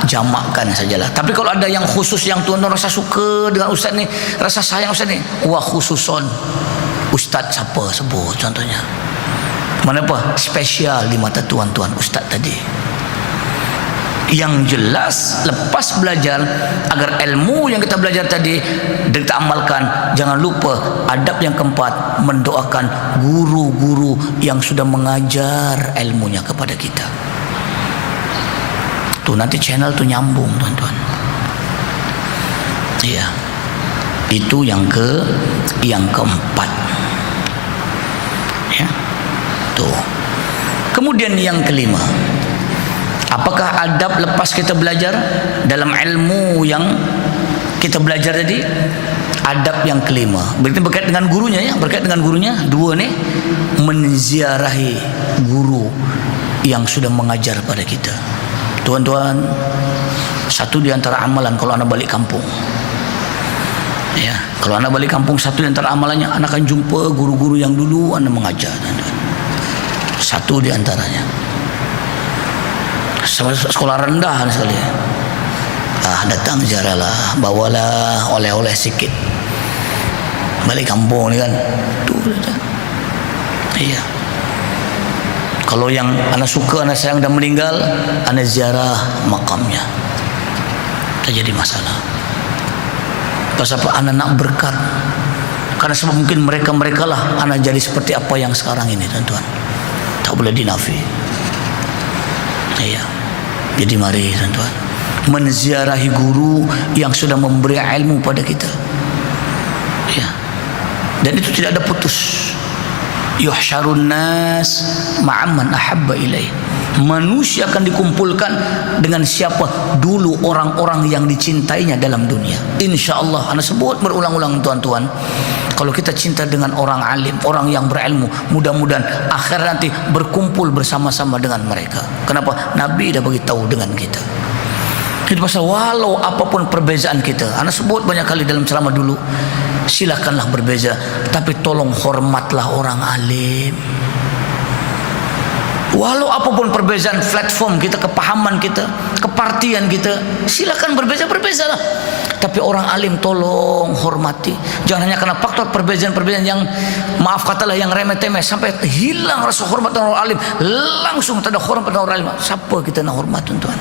Jamakkan sajalah. Tapi kalau ada yang khusus yang tuan-tuan rasa suka dengan ustaz ni, rasa sayang ustaz ni, wa khususon ustaz siapa sebut contohnya. Mana apa? Spesial di mata tuan-tuan ustaz tadi. Yang jelas lepas belajar, agar ilmu yang kita belajar tadi kita amalkan, jangan lupa adab yang keempat, mendoakan guru-guru yang sudah mengajar ilmunya kepada kita. Tuh nanti channel tuh nyambung, tuan-tuan. Iya. Itu yang keempat. Ya. Tuh. Kemudian yang kelima, apakah adab lepas kita belajar dalam ilmu yang kita belajar tadi? Adab yang kelima berarti berkait dengan gurunya, ya, berkait dengan gurunya. Dua nih, menziarahi guru yang sudah mengajar pada kita. Tuan-tuan, satu di antara amalan kalau anda balik kampung, ya, kalau anda balik kampung, satu di antara amalannya anda akan jumpa guru-guru yang dulu anda mengajar, tuan-tuan. Satu di antaranya sekolah rendah sekali. Datang ziarahlah, bawalah oleh-oleh sikit. Balik kampung ni kan. Tuh. Iya. Kalau yang anak suka, anak sayang dah meninggal, anak ziarah makamnya. Tak jadi masalah. Pasal apa? Anak nak berkat. Karena sebab mungkin mereka lah anak jadi seperti apa yang sekarang ini, tuan-tuan. Tak boleh dinafi. Iya. Jadi mari, tuan-tuan, menziarahi guru yang sudah memberi ilmu pada kita. Ya. Dan itu tidak ada putus. Yuhsyarun nas ma'amman ahabba ilaih. Manusia akan dikumpulkan dengan siapa dulu orang-orang yang dicintainya dalam dunia. InsyaAllah, anda sebut berulang-ulang, tuan-tuan, kalau kita cinta dengan orang alim, orang yang berilmu, mudah-mudahan akhir nanti berkumpul bersama-sama dengan mereka. Kenapa? Nabi dah bagi tahu dengan kita. Itu pasal walau apapun perbezaan kita, anda sebut banyak kali dalam ceramah dulu, silakanlah berbeza, tapi tolong hormatlah orang alim. Walau apapun perbezaan platform kita, kepahaman kita, kepartian kita, silakan berbezalah. Tapi orang alim tolong hormati. Jangan hanya karena faktor perbezaan-perbezaan yang, maaf katalah, yang remeh-temeh, sampai hilang rasa hormat orang alim. Langsung tak ada hormat orang alim. Siapa kita nak hormat, tuan-tuan?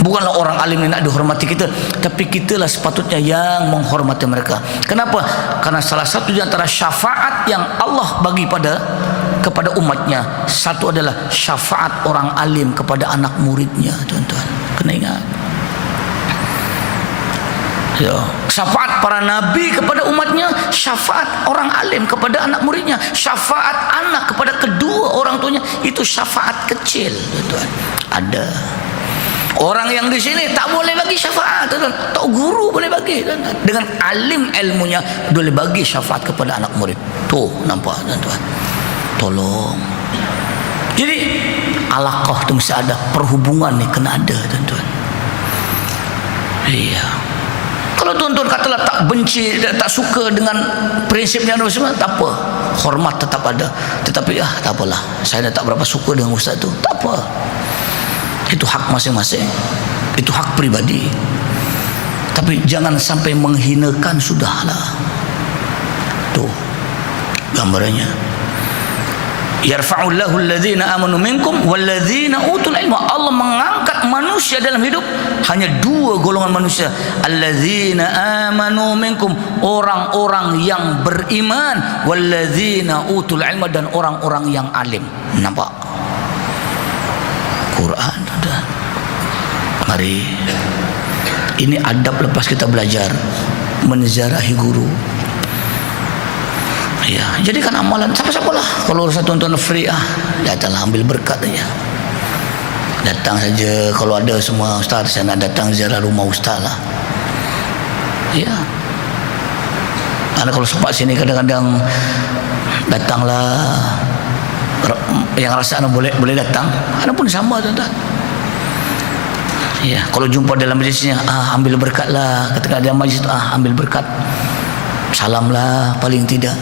Bukanlah orang alim yang nak dihormati kita, tapi kitalah sepatutnya yang menghormati mereka. Kenapa? Karena salah satu di antara syafaat yang Allah bagi kepada umatnya, satu adalah syafaat orang alim kepada anak muridnya, tuan-tuan. Kena ingat. Ya. Syafaat para nabi kepada umatnya, syafaat orang alim kepada anak muridnya, syafaat anak kepada kedua orang tuanya, itu syafaat kecil, tuan-tuan. Ada orang yang di sini tak boleh bagi syafaat, tuan-tuan. Tak, guru boleh bagi, tuan-tuan. Dengan alim ilmunya boleh bagi syafaat kepada anak murid. Tuh, nampak, tuan-tuan. Tolong. Jadi alaqah tu mesti ada, perhubungan ni kena ada, tuan-tuan. Iya. Kalau tuan-tuan katalah tak benci, tak suka dengan prinsipnya semua, tak apa, hormat tetap ada. Tetapi tak apalah, saya dah tak berapa suka dengan ustaz tu, tak apa. Itu hak masing-masing, itu hak pribadi. Tapi jangan sampai menghinakan, sudahlah. Tuh gambarannya. Yarfa'ullahu alladhina amanu minkum walladhina utul ilma. Allah mengangkat manusia dalam hidup hanya dua golongan manusia. Alladhina amanu minkum, orang-orang yang beriman, walladhina utul ilma, dan orang-orang yang alim. Nampak? Quran ada. Mari, ini adab lepas kita belajar, menziarahi guru. Ya, jadikan amalan siapa-siapa lah. Kalau urusan tuan-tuan free, datanglah ambil berkat aja. Datang saja. Kalau ada semua, ustaz saya nak datang ziarah rumah ustaz lah. Ya. Anda kalau sempat sini kadang-kadang datanglah. Yang rasa anda boleh datang, anda pun sama, tuan-tuan. Ya, kalau jumpa dalam majlisnya, ambil berkatlah. Ketika ada majlis, ambil berkat. Salamlah paling tidak.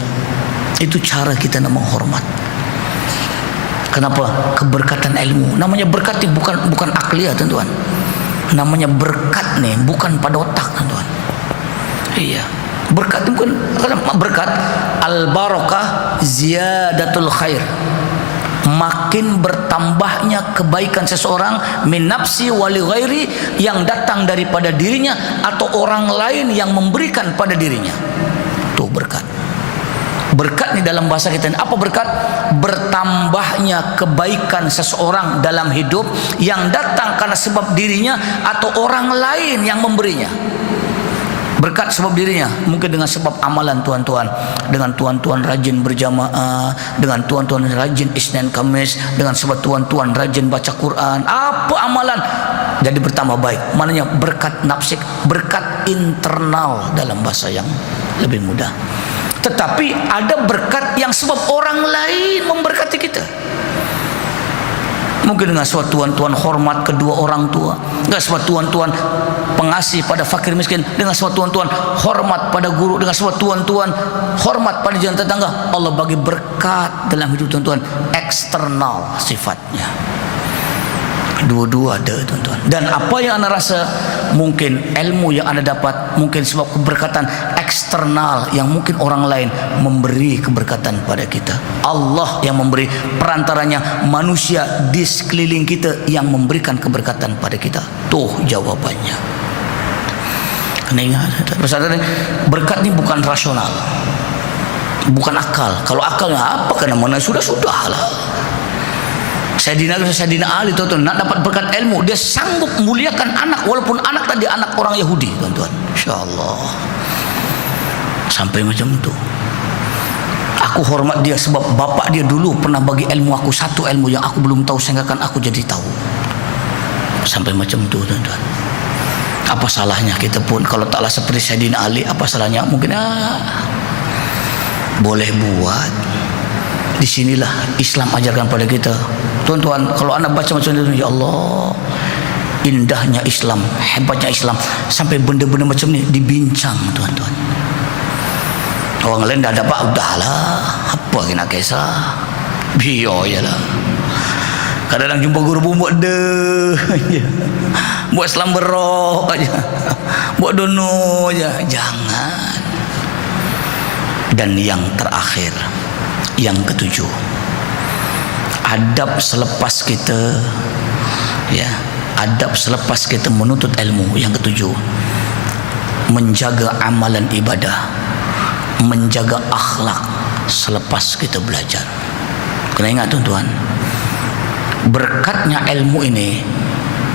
Itu cara kita nak menghormat. Kenapa? Keberkatan ilmu. Namanya berkat ni bukan akliyah, tuan-tuan. Namanya berkat ni bukan pada otak, tuan-tuan. Iya. Berkat ni bukan berkat. Al barakah ziyadatul khair. makin bertambahnya kebaikan seseorang min nafsi wali ghairi, yang datang daripada dirinya atau orang lain yang memberikan pada dirinya. Tuh berkat. Berkat ni dalam bahasa kita, apa berkat? Bertambahnya kebaikan seseorang dalam hidup yang datang karena sebab dirinya atau orang lain yang memberinya. Berkat sebab dirinya, mungkin dengan sebab amalan tuan-tuan, dengan tuan-tuan rajin berjamaah, dengan tuan-tuan rajin Isnin Kamis, dengan sebab tuan-tuan rajin baca Quran, apa amalan jadi bertambah baik. Maknanya berkat nafsik, berkat internal dalam bahasa yang lebih mudah. Tetapi ada berkat yang sebab orang lain memberkati kita. Mungkin dengan sebab tuan-tuan hormat kedua orang tua, dengan sebab tuan-tuan pengasih pada fakir miskin, dengan sebab tuan-tuan hormat pada guru, dengan sebab tuan-tuan hormat pada jalan tetangga. Allah bagi berkat dalam hidup tuan-tuan, eksternal sifatnya. Dua-dua ada tuan-tuan. Dan apa yang anda rasa, mungkin ilmu yang anda dapat, mungkin sebab keberkatan eksternal yang mungkin orang lain memberi keberkatan pada kita. Allah yang memberi, perantaranya manusia di sekeliling kita yang memberikan keberkatan pada kita. Tuh jawabannya. Kena ingat, berkat ni bukan rasional, bukan akal. Kalau akalnya apa kena mana, sudah-sudahlah. Sayyidina Ali tuan-tuan, nak dapat berkat ilmu, dia sanggup muliakan anak walaupun anak tadi anak orang Yahudi tuan-tuan. Insya-Allah. Sampai macam tu. Aku hormat dia sebab bapak dia dulu pernah bagi ilmu aku, satu ilmu yang aku belum tahu sehingga kan aku jadi tahu. Sampai macam tu tuan-tuan. Apa salahnya kita pun kalau taklah seperti Sayyidina Ali, apa salahnya? Mungkin boleh buat. Di sinilah Islam ajarkan pada kita. Tuan-tuan, kalau anda baca macam itu, ya Allah, indahnya Islam, hebatnya Islam, sampai benda-benda macam ni dibincang tuan-tuan. Orang lain dah dapat, udahlah, apa kena kisah, biar je lah. Kadang-kadang jumpa guru pun buat buat Islam berok aja, buat dono aja. Jangan. Dan yang terakhir, yang ketujuh, adab selepas kita, ya, adab selepas kita menuntut ilmu. Yang ketujuh, menjaga amalan ibadah, menjaga akhlak selepas kita belajar. Kena ingat tuan-tuan, berkatnya ilmu ini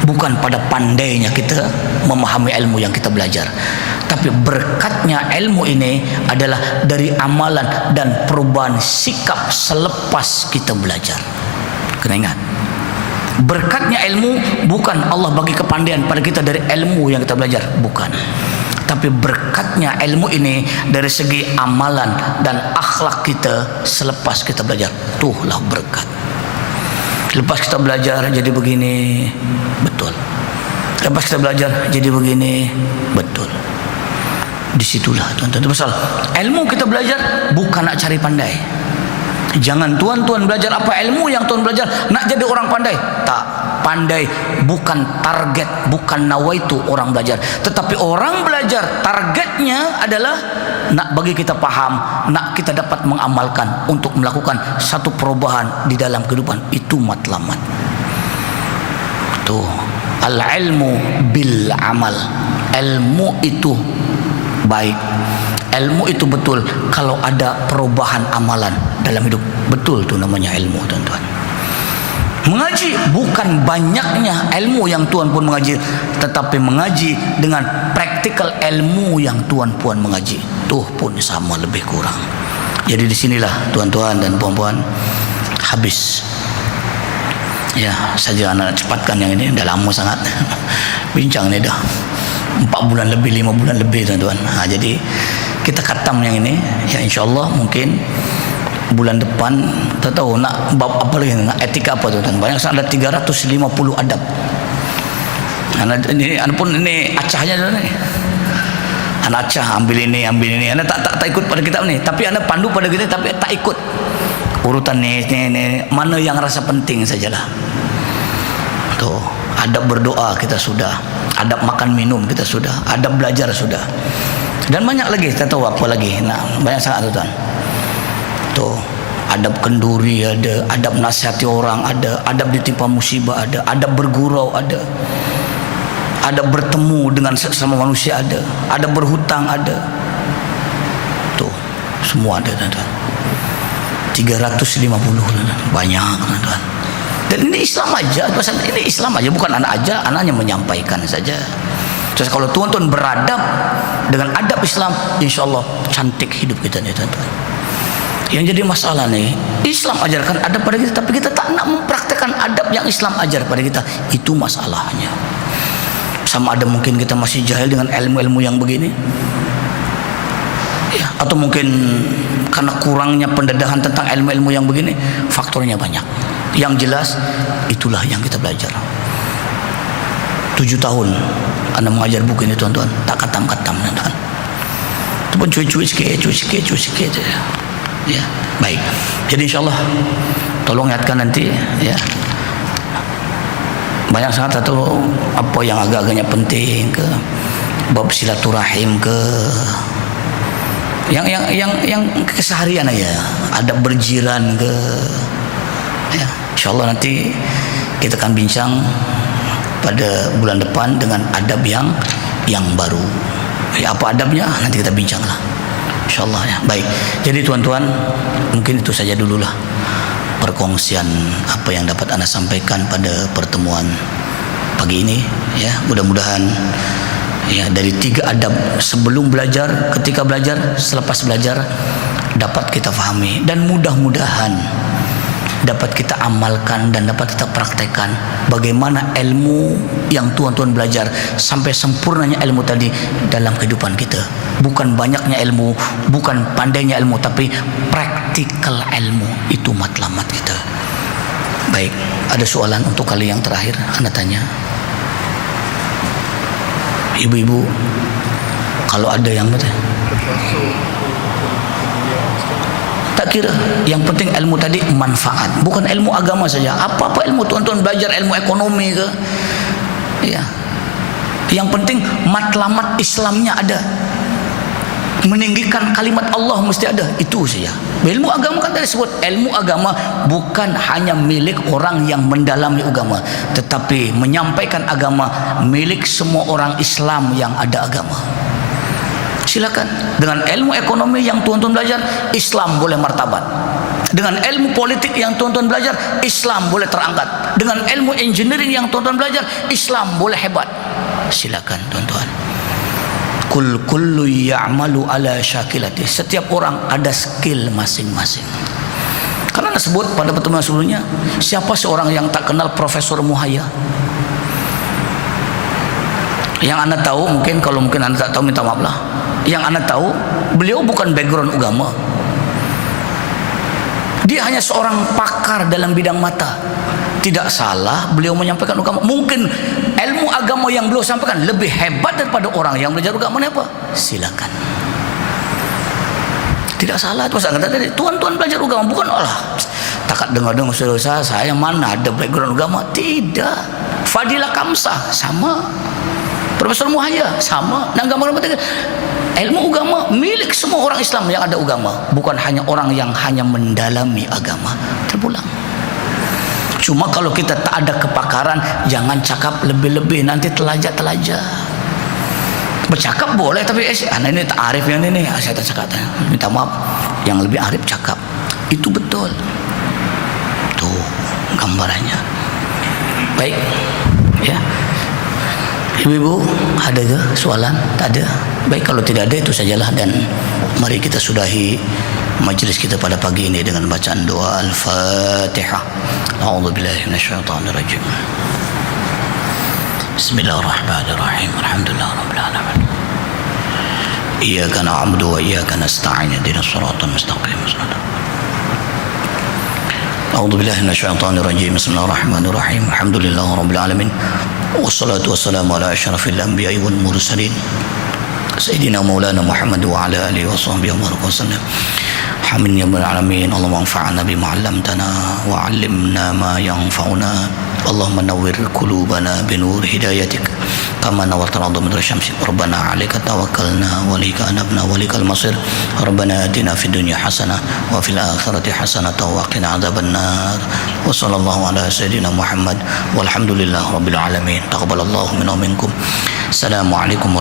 bukan pada pandainya kita memahami ilmu yang kita belajar, tapi berkatnya ilmu ini adalah dari amalan dan perubahan sikap selepas kita belajar. Kena ingat, berkatnya ilmu bukan Allah bagi kepandaian pada kita dari ilmu yang kita belajar, bukan. Tapi berkatnya ilmu ini dari segi amalan dan akhlak kita selepas kita belajar. Itulah berkat. Lepas kita belajar jadi begini, betul. Lepas kita belajar jadi begini, betul. Disitulah tuan-tuan, itu pasal ilmu kita belajar bukan nak cari pandai. Jangan tuan-tuan belajar apa ilmu yang tuan belajar nak jadi orang pandai. Tak, pandai bukan target, bukan nawaitu orang belajar. Tetapi orang belajar targetnya adalah nak bagi kita faham, nak kita dapat mengamalkan untuk melakukan satu perubahan di dalam kehidupan. Itu matlamat. Tuh, al-ilmu bil amal. Ilmu itu baik, ilmu itu betul kalau ada perubahan amalan dalam hidup. Betul tu namanya ilmu tuan-tuan. Mengaji bukan banyaknya ilmu yang tuan pun mengaji, tetapi mengaji dengan praktikal ilmu yang tuan puan mengaji. Tuh pun sama lebih kurang. Jadi di sinilah tuan-tuan dan puan-puan, habis. Ya, saja anak cepatkan yang ini, dah lama sangat bincang ni dah 4 bulan lebih, 5 bulan lebih tuan-tuan. Jadi kita khatam yang ini, ya insya-Allah mungkin bulan depan tak tahu nak bab apa lagi, nak etika apa tuan-tuan. Banyak sangat, ada 350 adab. Ini pun ini acahnya tuan ni. Anak acah ambil ini. Anda tak ikut pada kitab ni, tapi anda pandu pada kita tapi tak ikut urutan ni. Mana yang rasa penting sajalah. Tuh, adab berdoa kita sudah, adab makan minum kita sudah, adab belajar sudah. Dan banyak lagi, kita tahu apa lagi. Nah, banyak sangat tuan. Tuh, adab kenduri ada, adab nasihati orang ada, adab ditimpa musibah ada, adab bergurau ada, adab bertemu dengan sesama manusia ada, adab berhutang ada. Tuh, semua ada, tuan-tuan. 350 banyak, tuan-tuan. Dan ini Islam aja, ini Islam aja, bukan anak aja, anaknya menyampaikan saja. Terus kalau tuan-tuan beradab dengan adab Islam, insya Allah cantik hidup kita nih, tuan-tuan. Yang jadi masalah nih, Islam ajarkan adab pada kita, tapi kita tak nak mempraktekkan adab yang Islam ajar pada kita. Itu masalahnya. Sama ada mungkin kita masih jahil dengan ilmu-ilmu yang begini, ya, atau mungkin karena kurangnya pendedahan tentang ilmu-ilmu yang begini. Faktornya banyak. Yang jelas itulah yang kita belajar. 7 tahun Anda mengajar buku ini, tuan-tuan, tak katam-katam, tuan-tuan. Itu pun cuci-cuci sikit. Ya, baik. Jadi insyaallah tolong ingatkan nanti, ya. Banyak sangat atau apa yang agak-agaknya penting ke bab silaturahim ke yang keseharian aja, adab berjiran ke, ya. Insyaallah nanti kita akan bincang pada bulan depan dengan adab yang baru. Ya, apa adabnya nanti kita bincanglah, insyaallah, ya. Baik. Jadi tuan-tuan, mungkin itu saja dululah perkongsian apa yang dapat Anda sampaikan pada pertemuan pagi ini, ya. Mudah-mudahan, ya, dari 3 adab sebelum belajar, ketika belajar, selepas belajar dapat kita fahami, dan mudah-mudahan dapat kita amalkan dan dapat kita praktekkan bagaimana ilmu yang tuan-tuan belajar sampai sempurnanya ilmu tadi dalam kehidupan kita. Bukan banyaknya ilmu, bukan pandainya ilmu, tapi praktikal ilmu. Itu matlamat kita. Baik, ada soalan untuk kali yang terakhir Anda tanya. Ibu-ibu, kalau ada yang tak kira, yang penting ilmu tadi manfaat, bukan ilmu agama saja. Apa-apa ilmu tuan-tuan belajar, ilmu ekonomi ke, ya, yang penting matlamat Islamnya ada, meninggikan kalimat Allah mesti ada, itu saja. Ilmu agama kan tadi sebut, ilmu agama bukan hanya milik orang yang mendalami agama, tetapi menyampaikan agama milik semua orang Islam yang ada agama. Silakan. Dengan ilmu ekonomi yang tuan-tuan belajar, Islam boleh martabat. Dengan ilmu politik yang tuan-tuan belajar, Islam boleh terangkat. Dengan ilmu engineering yang tuan-tuan belajar, Islam boleh hebat. Silakan, tuan-tuan. Kullu ya'malu ala syakilati. Setiap orang ada skill masing-masing. Karena Anda sebut pada pertemuan sebelumnya, siapa seorang yang tak kenal Profesor Muhaya? Yang Anda tahu, mungkin kalau mungkin Anda tak tahu, minta maaf lah. Yang Anda tahu, beliau bukan background agama. Dia hanya seorang pakar dalam bidang mata. Tidak salah beliau menyampaikan agama. Mungkin ilmu agama yang beliau sampaikan lebih hebat daripada orang yang belajar agama. Apa? Silakan. Tidak salah. Terus kata tadi, tuan-tuan belajar agama bukan Allah. Takat dengar-dengar saudara saya mana ada background agama. Tidak. Fadilah Kamsah sama. Profesor Muhaya sama. Ilmu agama milik semua orang Islam yang ada agama, bukan hanya orang yang hanya mendalami agama. Terpulang. Cuma kalau kita tak ada kepakaran, jangan cakap lebih-lebih, nanti telajak-telajak. Bercakap boleh, tapi anak ini tak arif yang ini, saya tak cakap. Minta maaf, yang lebih arif cakap. Itu betul. Tuh gambarannya. Baik, ya. Ibu-ibu, ada ke soalan? Tak ada. Baik, kalau tidak ada itu sajalah, dan mari kita sudahi majlis kita pada pagi ini dengan bacaan doa Al-Fatihah. A'udzubillahi minasyaitonirrajim. Bismillahirrahmanirrahim. Alhamdulillahirabbil alamin. Iyyaka na'budu wa iyyaka nasta'in. Ihdinas siratal mustaqim. A'udzubillahi minasyaitonirrajim. Bismillahirrahmanirrahim. Alhamdulillahirabbil alamin. Wassalatu wassalamu ala asyrafil anbiya'i wal mursalin Sayyidina Maulana Muhammad wa ala alihi wa sahbihi wa sallam. Amin ya rabbal alamin. Allahumma anfa'na bima 'allamtana wa 'allimna ma yanfa'una. Allahumma nawwir qulubana bi nur hidayatik kama nawartal arda min syamsi rabbana 'alaika tawakkalna wa ilaika anabna wa ilaikal masir rabbana atina fid dunya hasanah wa fil akhirati hasanah wa qina adzabannar wa sallallahu ala sayyidina Muhammad walhamdulillahi rabbil alamin taqabbalallahu minna wa minkum. Assalamualaikum